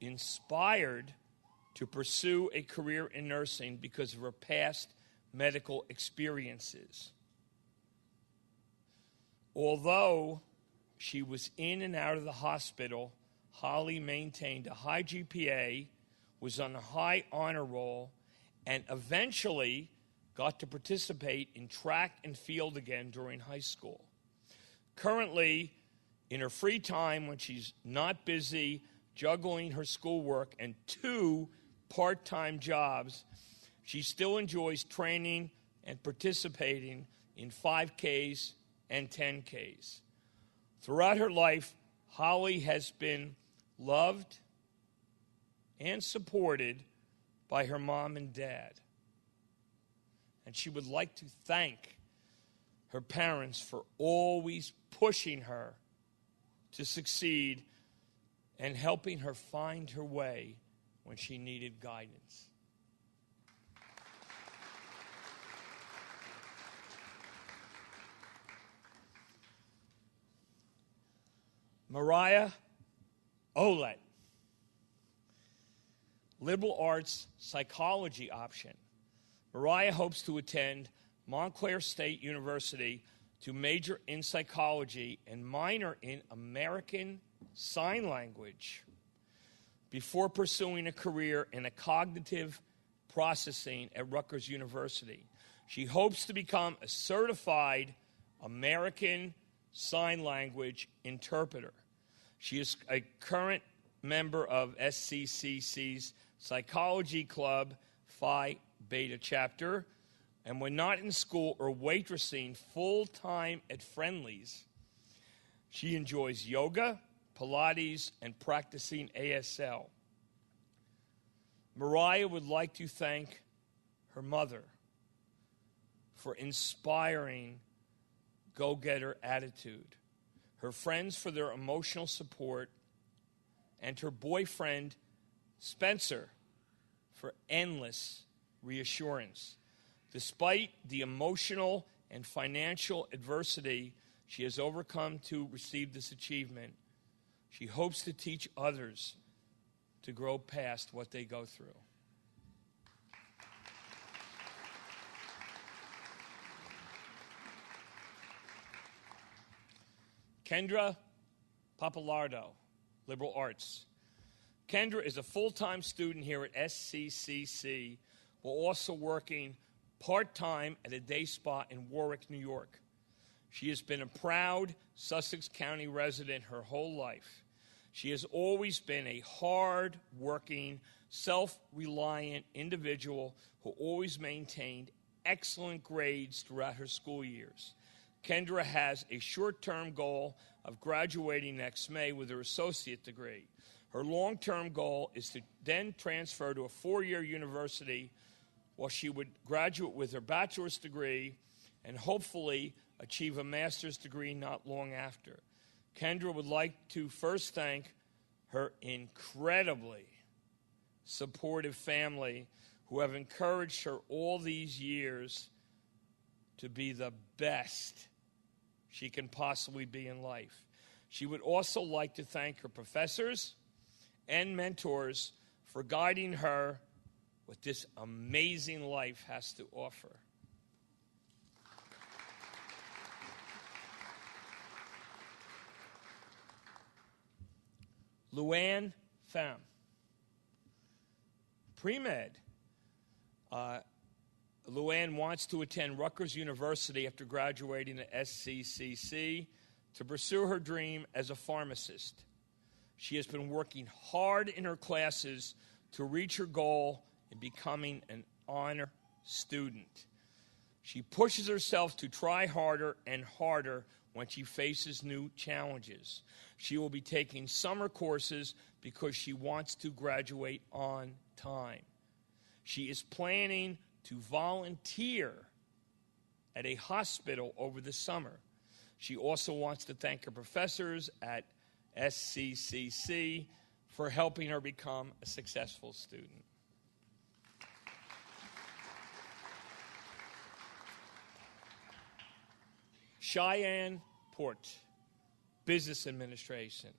inspired to pursue a career in nursing because of her past medical experiences. Although she was in and out of the hospital, Holly maintained a high GPA, was on a high honor roll, and eventually got to participate in track and field again during high school. Currently, in her free time when she's not busy juggling her schoolwork and 2 part-time jobs, she still enjoys training and participating in 5Ks and 10Ks. Throughout her life, Holly has been loved and supported by her mom and dad. And she would like to thank her parents for always pushing her to succeed and helping her find her way when she needed guidance. Mariah Olet, liberal arts psychology option. Mariah hopes to attend Montclair State University to major in psychology and minor in American Sign Language before pursuing a career in a cognitive processing at Rutgers University. She hopes to become a certified American Sign Language interpreter. She is a current member of SCCC's Psychology Club Phi Beta chapter, and when not in school or waitressing full-time at Friendly's, she enjoys yoga, Pilates, and practicing ASL. Mariah would like to thank her mother for inspiring go-getter attitude, her friends for their emotional support, and her boyfriend, Spencer, for endless reassurance. Despite the emotional and financial adversity she has overcome to receive this achievement, she hopes to teach others to grow past what they go through. Kendra Papalardo, liberal arts. Kendra is a full-time student here at SCCC, while also working part-time at a day spa in Warwick, New York. She has been a proud Sussex County resident her whole life. She has always been a hard-working, self-reliant individual who always maintained excellent grades throughout her school years. Kendra has a short-term goal of graduating next May with her associate degree. Her long-term goal is to then transfer to a 4-year university while she would graduate with her bachelor's degree and hopefully achieve a master's degree not long after. Kendra would like to first thank her incredibly supportive family who have encouraged her all these years to be the best she can possibly be in life. She would also like to thank her professors and mentors for guiding her what this amazing life has to offer. Luann Pham. Pre-med. Luann wants to attend Rutgers University after graduating at SCCC to pursue her dream as a pharmacist. She has been working hard in her classes to reach her goal in becoming an honor student. She pushes herself to try harder and harder when she faces new challenges. She will be taking summer courses because she wants to graduate on time. She is planning to volunteer at a hospital over the summer. She also wants to thank her professors at SCCC for helping her become a successful student. Cheyenne Port, Business Administration.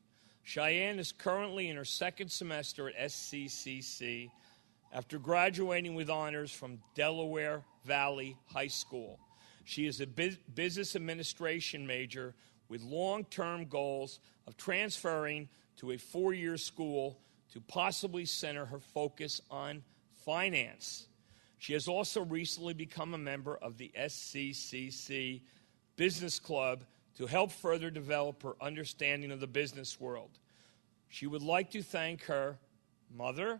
Cheyenne is currently in her second semester at SCCC after graduating with honors from Delaware Valley High School. She is a business administration major with long-term goals of transferring to a 4-year school to possibly center her focus on finance. She has also recently become a member of the SCCC Business Club to help further develop her understanding of the business world. She would like to thank her mother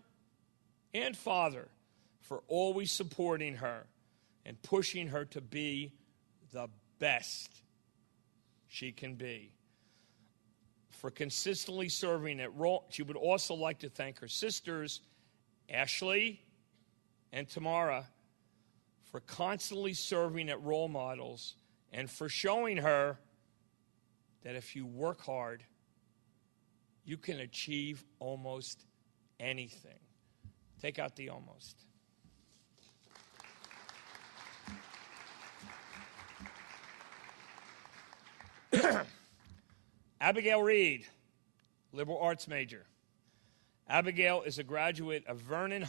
and father for always supporting her and pushing her to be the best she can be. For consistently serving at role, she would also like to thank her sisters, Ashley and Tamara, for constantly serving at role models and for showing her that if you work hard, you can achieve almost anything. Take out the almost. Abigail Reed, liberal arts major. Abigail is a graduate of Vernon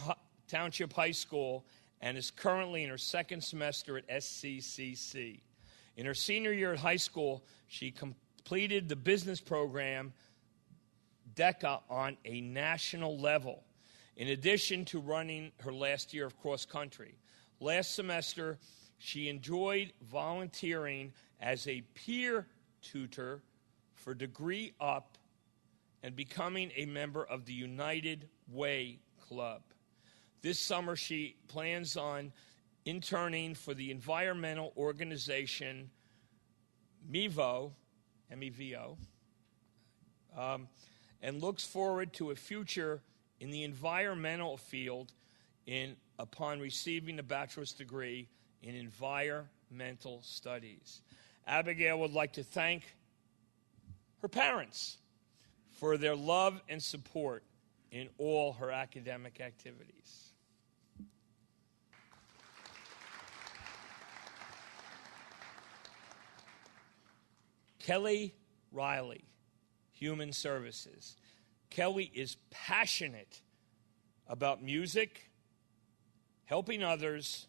Township High School and is currently in her second semester at SCCC. In her senior year at high school, she completed the business program DECA on a national level, in addition to running her last year of cross country. Last semester, she enjoyed volunteering as a peer tutor for Degree Up and becoming a member of the United Way Club. This summer, she plans on interning for the environmental organization MEVO, M-E-V-O, and looks forward to a future in the environmental field upon receiving a bachelor's degree in environmental studies. Abigail would like to thank her parents for their love and support in all her academic activities. Kelly Riley, Human Services. Kelly is passionate about music, helping others,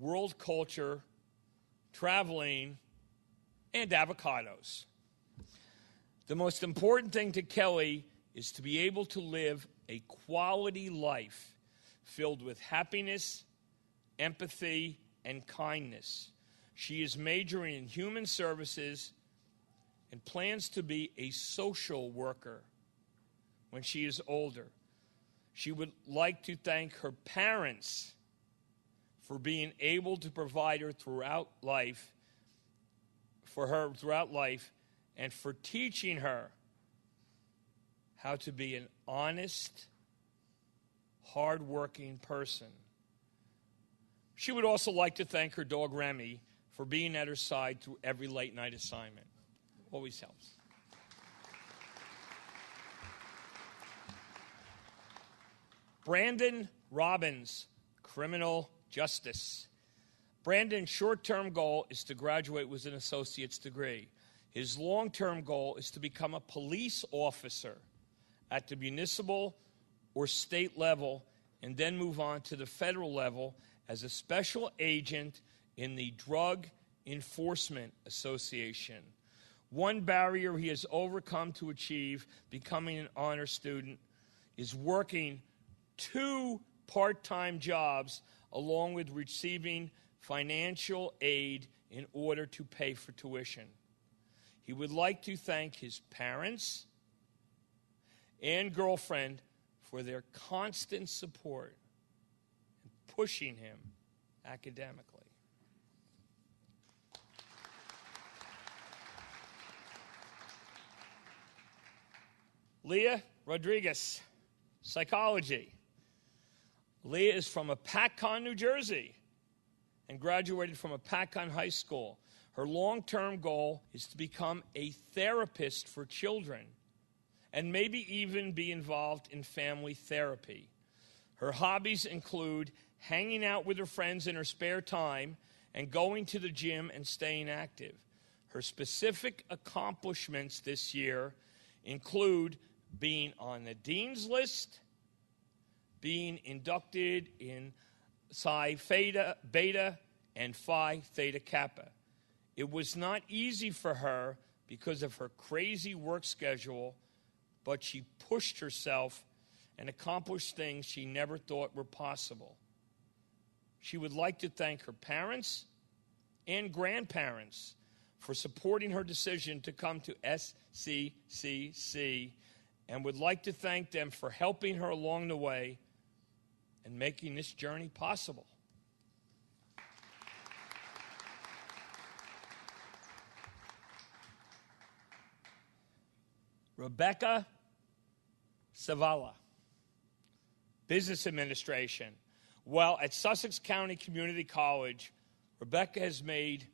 world culture, traveling, and avocados. The most important thing to Kelly is to be able to live a quality life filled with happiness, empathy, and kindness. She is majoring in human services and plans to be a social worker when she is older. She would like to thank her parents for being able to provide her throughout life for her throughout life and for teaching her how to be an honest, hard-working person. She would also like to thank her dog, Remy, for being at her side through every late-night assignment. Always helps. Brandon Robbins, criminal justice. Brandon's short-term goal is to graduate with an associate's degree. His long-term goal is to become a police officer at the municipal or state level and then move on to the federal level as a special agent in the Drug Enforcement Association. One barrier he has overcome to achieve becoming an honor student is working 2 part-time jobs along with receiving financial aid in order to pay for tuition. He would like to thank his parents and girlfriend for their constant support and pushing him academically. Leah Rodriguez, psychology. Leah is from Apacon, New Jersey, and graduated from Apacon High School. Her long-term goal is to become a therapist for children and maybe even be involved in family therapy. Her hobbies include hanging out with her friends in her spare time and going to the gym and staying active. Her specific accomplishments this year include being on the Dean's List, being inducted in Psi Theta Beta and Phi Theta Kappa. It was not easy for her because of her crazy work schedule, but she pushed herself and accomplished things she never thought were possible. She would like to thank her parents and grandparents for supporting her decision to come to SCCC and would like to thank them for helping her along the way and making this journey possible. Rebecca Savala, business administration. While at Sussex County Community College, Rebecca has made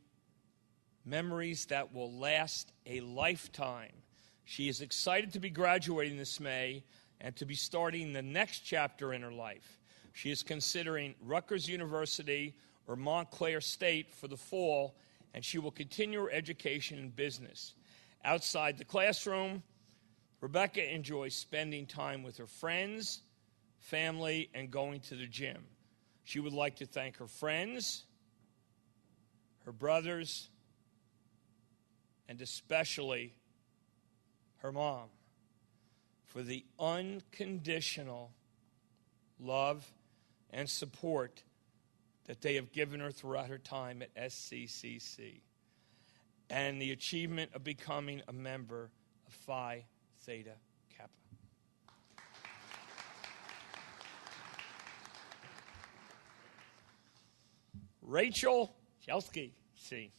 memories that will last a lifetime. She is excited to be graduating this May and to be starting the next chapter in her life. She is considering Rutgers University or Montclair State for the fall, and she will continue her education in business. Outside the classroom, Rebecca enjoys spending time with her friends, family, and going to the gym. She would like to thank her friends, her brothers, and especially her mom for the unconditional love and support that they have given her throughout her time at SCCC and the achievement of becoming a member of Phi Theta Kappa. Rachel Chelsky, see.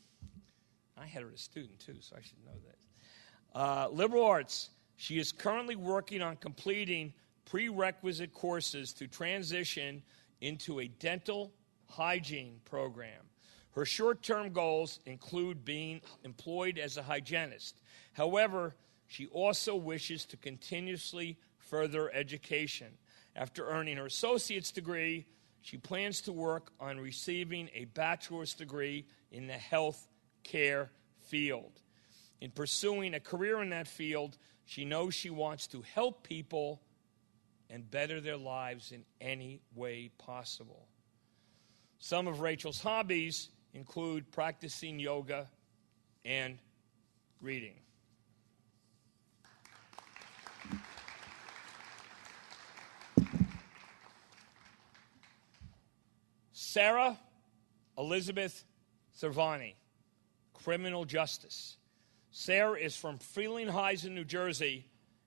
I had her as a student too, so I should know this. Liberal arts. She is currently working on completing prerequisite courses to transition into a dental hygiene program. Her short-term goals include being employed as a hygienist. However, she also wishes to continuously further education. After earning her associate's degree, she plans to work on receiving a bachelor's degree in the health care field. In pursuing a career in that field, she knows she wants to help people and better their lives in any way possible. Some of Rachel's hobbies include practicing yoga and reading. Sarah Elizabeth Cervani, criminal justice. Sarah is from Frelinghuysen, New Jersey,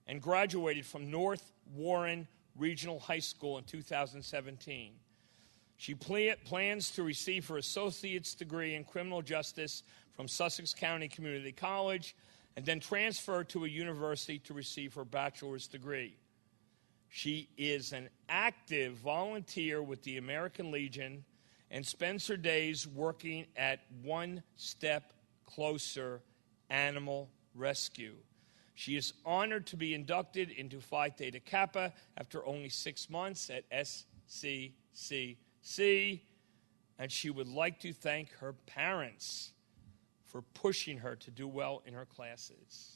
and graduated from North Warren Regional High School in 2017. She plans to receive her associate's degree in criminal justice from Sussex County Community College and then transfer to a university to receive her bachelor's degree. She is an active volunteer with the American Legion and spends her days working at One Step Closer Animal Rescue. She is honored to be inducted into Phi Theta Kappa after only 6 months at SCCC, and she would like to thank her parents for pushing her to do well in her classes.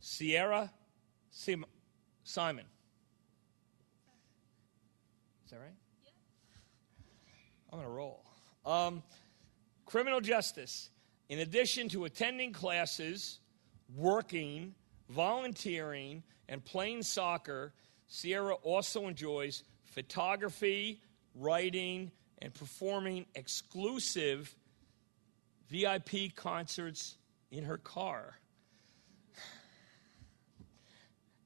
Sierra Simon. Is that right? Yeah. I'm going to roll. Criminal justice. In addition to attending classes, working, volunteering, and playing soccer, Sierra also enjoys photography, writing, and performing exclusive VIP concerts in her car.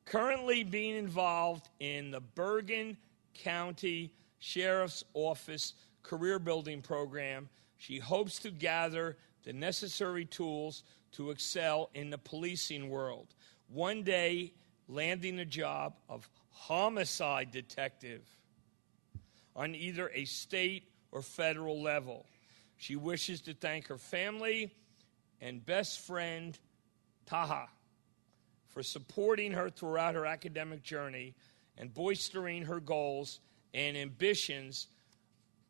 Currently being involved in the Bergen County Sheriff's Office Career Building Program, she hopes to gather the necessary tools to excel in the policing world. One day, landing a job of homicide detective on either a state or federal level. She wishes to thank her family and best friend, Taha, for supporting her throughout her academic journey and bolstering her goals and ambitions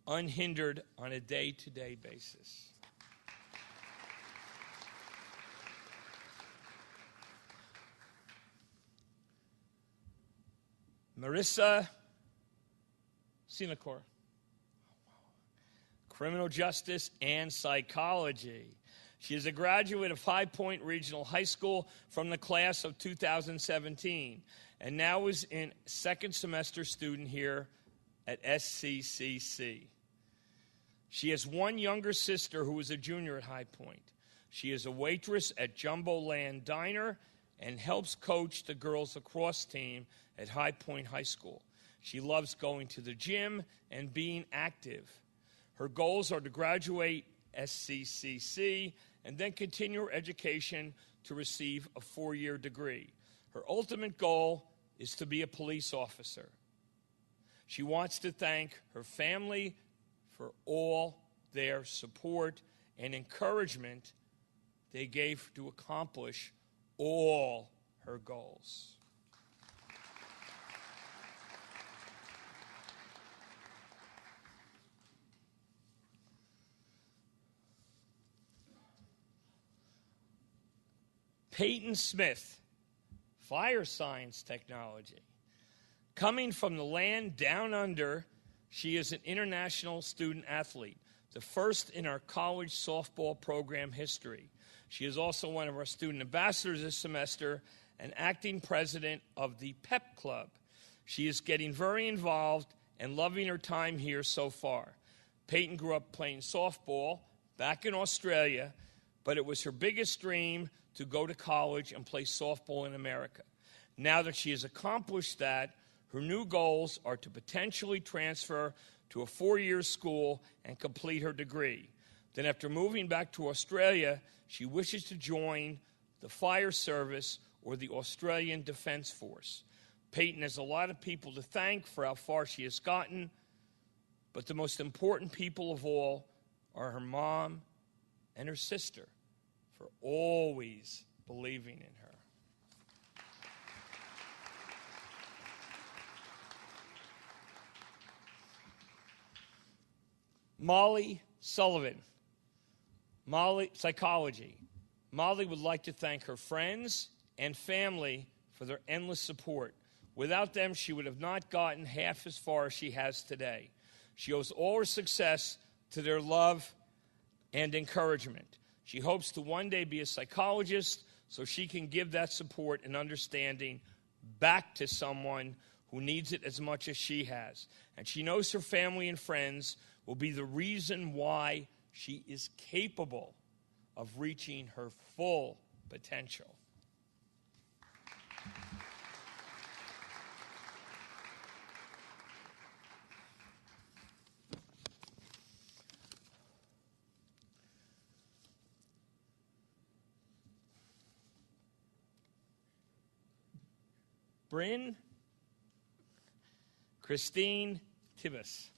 unhindered on a day-to-day basis. Marissa Sinacor, criminal justice and psychology. She is a graduate of High Point Regional High School from the class of 2017 and now is a second semester student here at SCCC. She has one younger sister who is a junior at High Point. She is a waitress at Jumbo Land Diner and helps coach the girls lacrosse team at High Point High School. She loves going to the gym and being active. Her goals are to graduate SCCC and then continue her education to receive a 4-year degree. Her ultimate goal is to be a police officer. She wants to thank her family for all their support and encouragement they gave to accomplish all her goals. Peyton Smith, fire science technology. Coming from the land down under, she is an international student athlete, the first in our college softball program history. She is also one of our student ambassadors this semester and acting president of the PEP Club. She is getting very involved and loving her time here so far. Peyton grew up playing softball back in Australia, but it was her biggest dream to go to college and play softball in America. Now that she has accomplished that, her new goals are to potentially transfer to a 4-year school and complete her degree. Then after moving back to Australia, she wishes to join the fire service or the Australian Defence Force. Peyton has a lot of people to thank for how far she has gotten, but the most important people of all are her mom and her sister for always believing in her. Molly Sullivan, psychology. Molly would like to thank her friends and family for their endless support. Without them, she would have not gotten half as far as she has today. She owes all her success to their love and encouragement. She hopes to one day be a psychologist so she can give that support and understanding back to someone who needs it as much as she has. And she knows her family and friends will be the reason why she is capable of reaching her full potential. Bryn Christine Tibbs.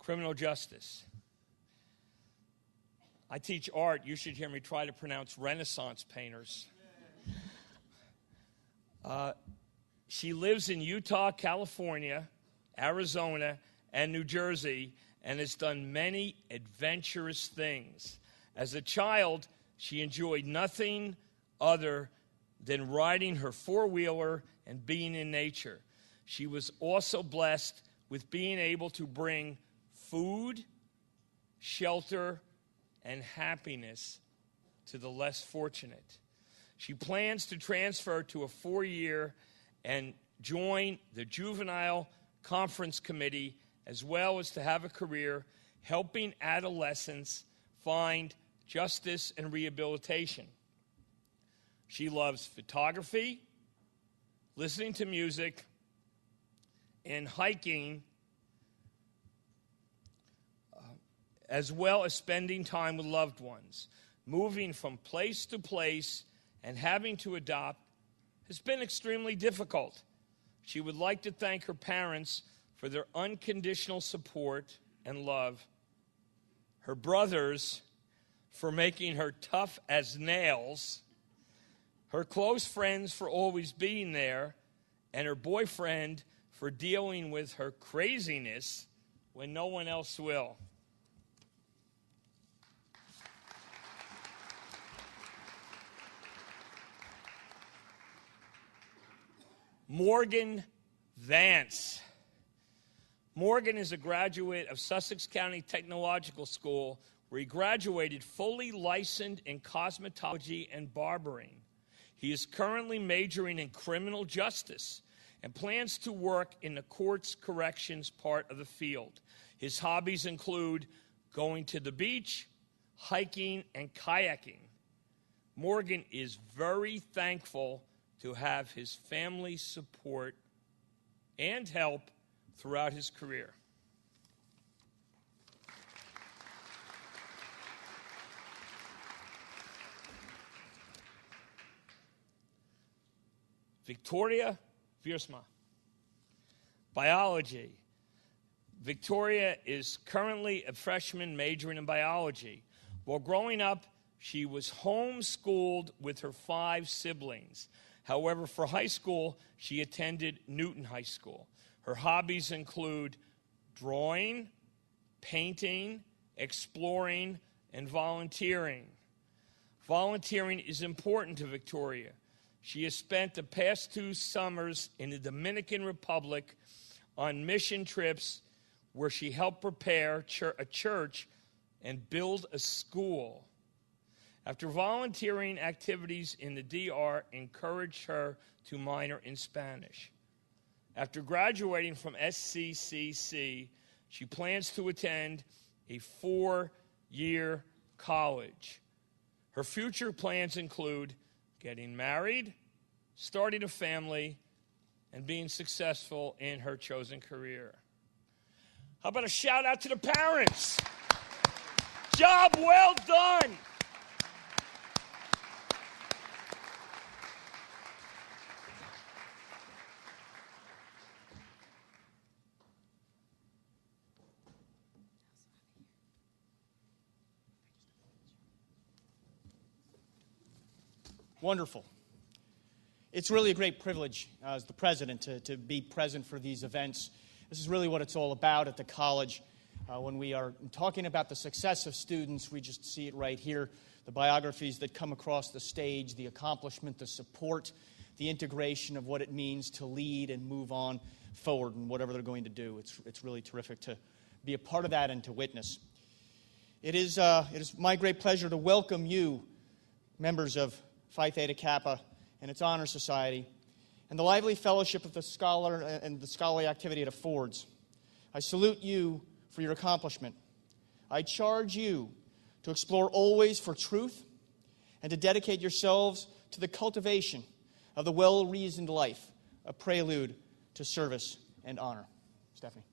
Criminal justice. I teach art. You should hear me try to pronounce Renaissance painters. She lives in Utah, California, Arizona, and New Jersey, and has done many adventurous things. As a child, she enjoyed nothing other than riding her four-wheeler and being in nature. She was also blessed with being able to bring food, shelter, and happiness to the less fortunate. She plans to transfer to a 4-year and join the Juvenile Conference Committee, as well as to have a career helping adolescents find justice and rehabilitation. She loves photography, listening to music, and hiking, as well as spending time with loved ones. Moving from place to place and having to adopt has been extremely difficult. She would like to thank her parents for their unconditional support and love, her brothers for making her tough as nails, her close friends for always being there, and her boyfriend for dealing with her craziness when no one else will. Morgan Vance. Morgan is a graduate of Sussex County Technological School, where he graduated fully licensed in cosmetology and barbering. He is currently majoring in criminal justice and plans to work in the courts corrections part of the field. His hobbies include going to the beach, hiking, and kayaking. Morgan is very thankful to have his family's support and help throughout his career. Victoria Viersma. Biology. Victoria is currently a freshman majoring in biology. While growing up, she was homeschooled with her 5 siblings. However, for high school, she attended Newton High School. Her hobbies include drawing, painting, exploring, and volunteering. Volunteering is important to Victoria. She has spent the past 2 summers in the Dominican Republic on mission trips where she helped prepare a church and build a school. After volunteering, activities in the DR encouraged her to minor in Spanish. After graduating from SCCC, she plans to attend a 4-year college. Her future plans include getting married, starting a family, and being successful in her chosen career. How about a shout out to the parents? Job well done. Wonderful. It's really a great privilege as the president to be present for these events. This is really what it's all about at the college. When we are talking about the success of students, we just see it right here. The biographies that come across the stage, the accomplishment, the support, the integration of what it means to lead and move on forward in whatever they're going to do. It's really terrific to be a part of that and to witness. It is my great pleasure to welcome you, members of Phi Theta Kappa and its Honor Society, and the lively fellowship of the scholar and the scholarly activity it affords. I salute you for your accomplishment. I charge you to explore always for truth and to dedicate yourselves to the cultivation of the well-reasoned life, a prelude to service and honor. Stephanie.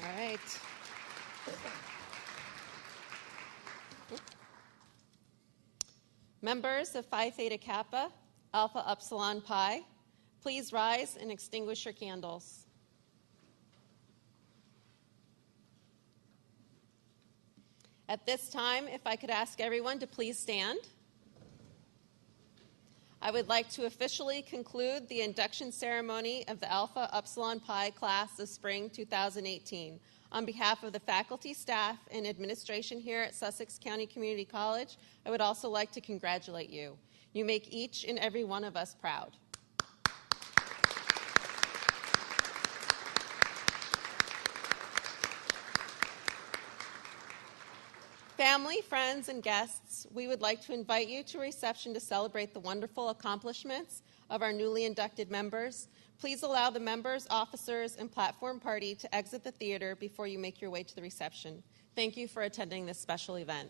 All right. Members of Phi Theta Kappa, Alpha Upsilon Pi, please rise and extinguish your candles. At this time, if I could ask everyone to please stand. I would like to officially conclude the induction ceremony of the Alpha Upsilon Pi class of spring 2018. On behalf of the faculty, staff, and administration here at Sussex County Community College, I would also like to congratulate you. You make each and every one of us proud. Family, friends, and guests, we would like to invite you to a reception to celebrate the wonderful accomplishments of our newly inducted members. Please allow the members, officers, and platform party to exit the theater before you make your way to the reception. Thank you for attending this special event.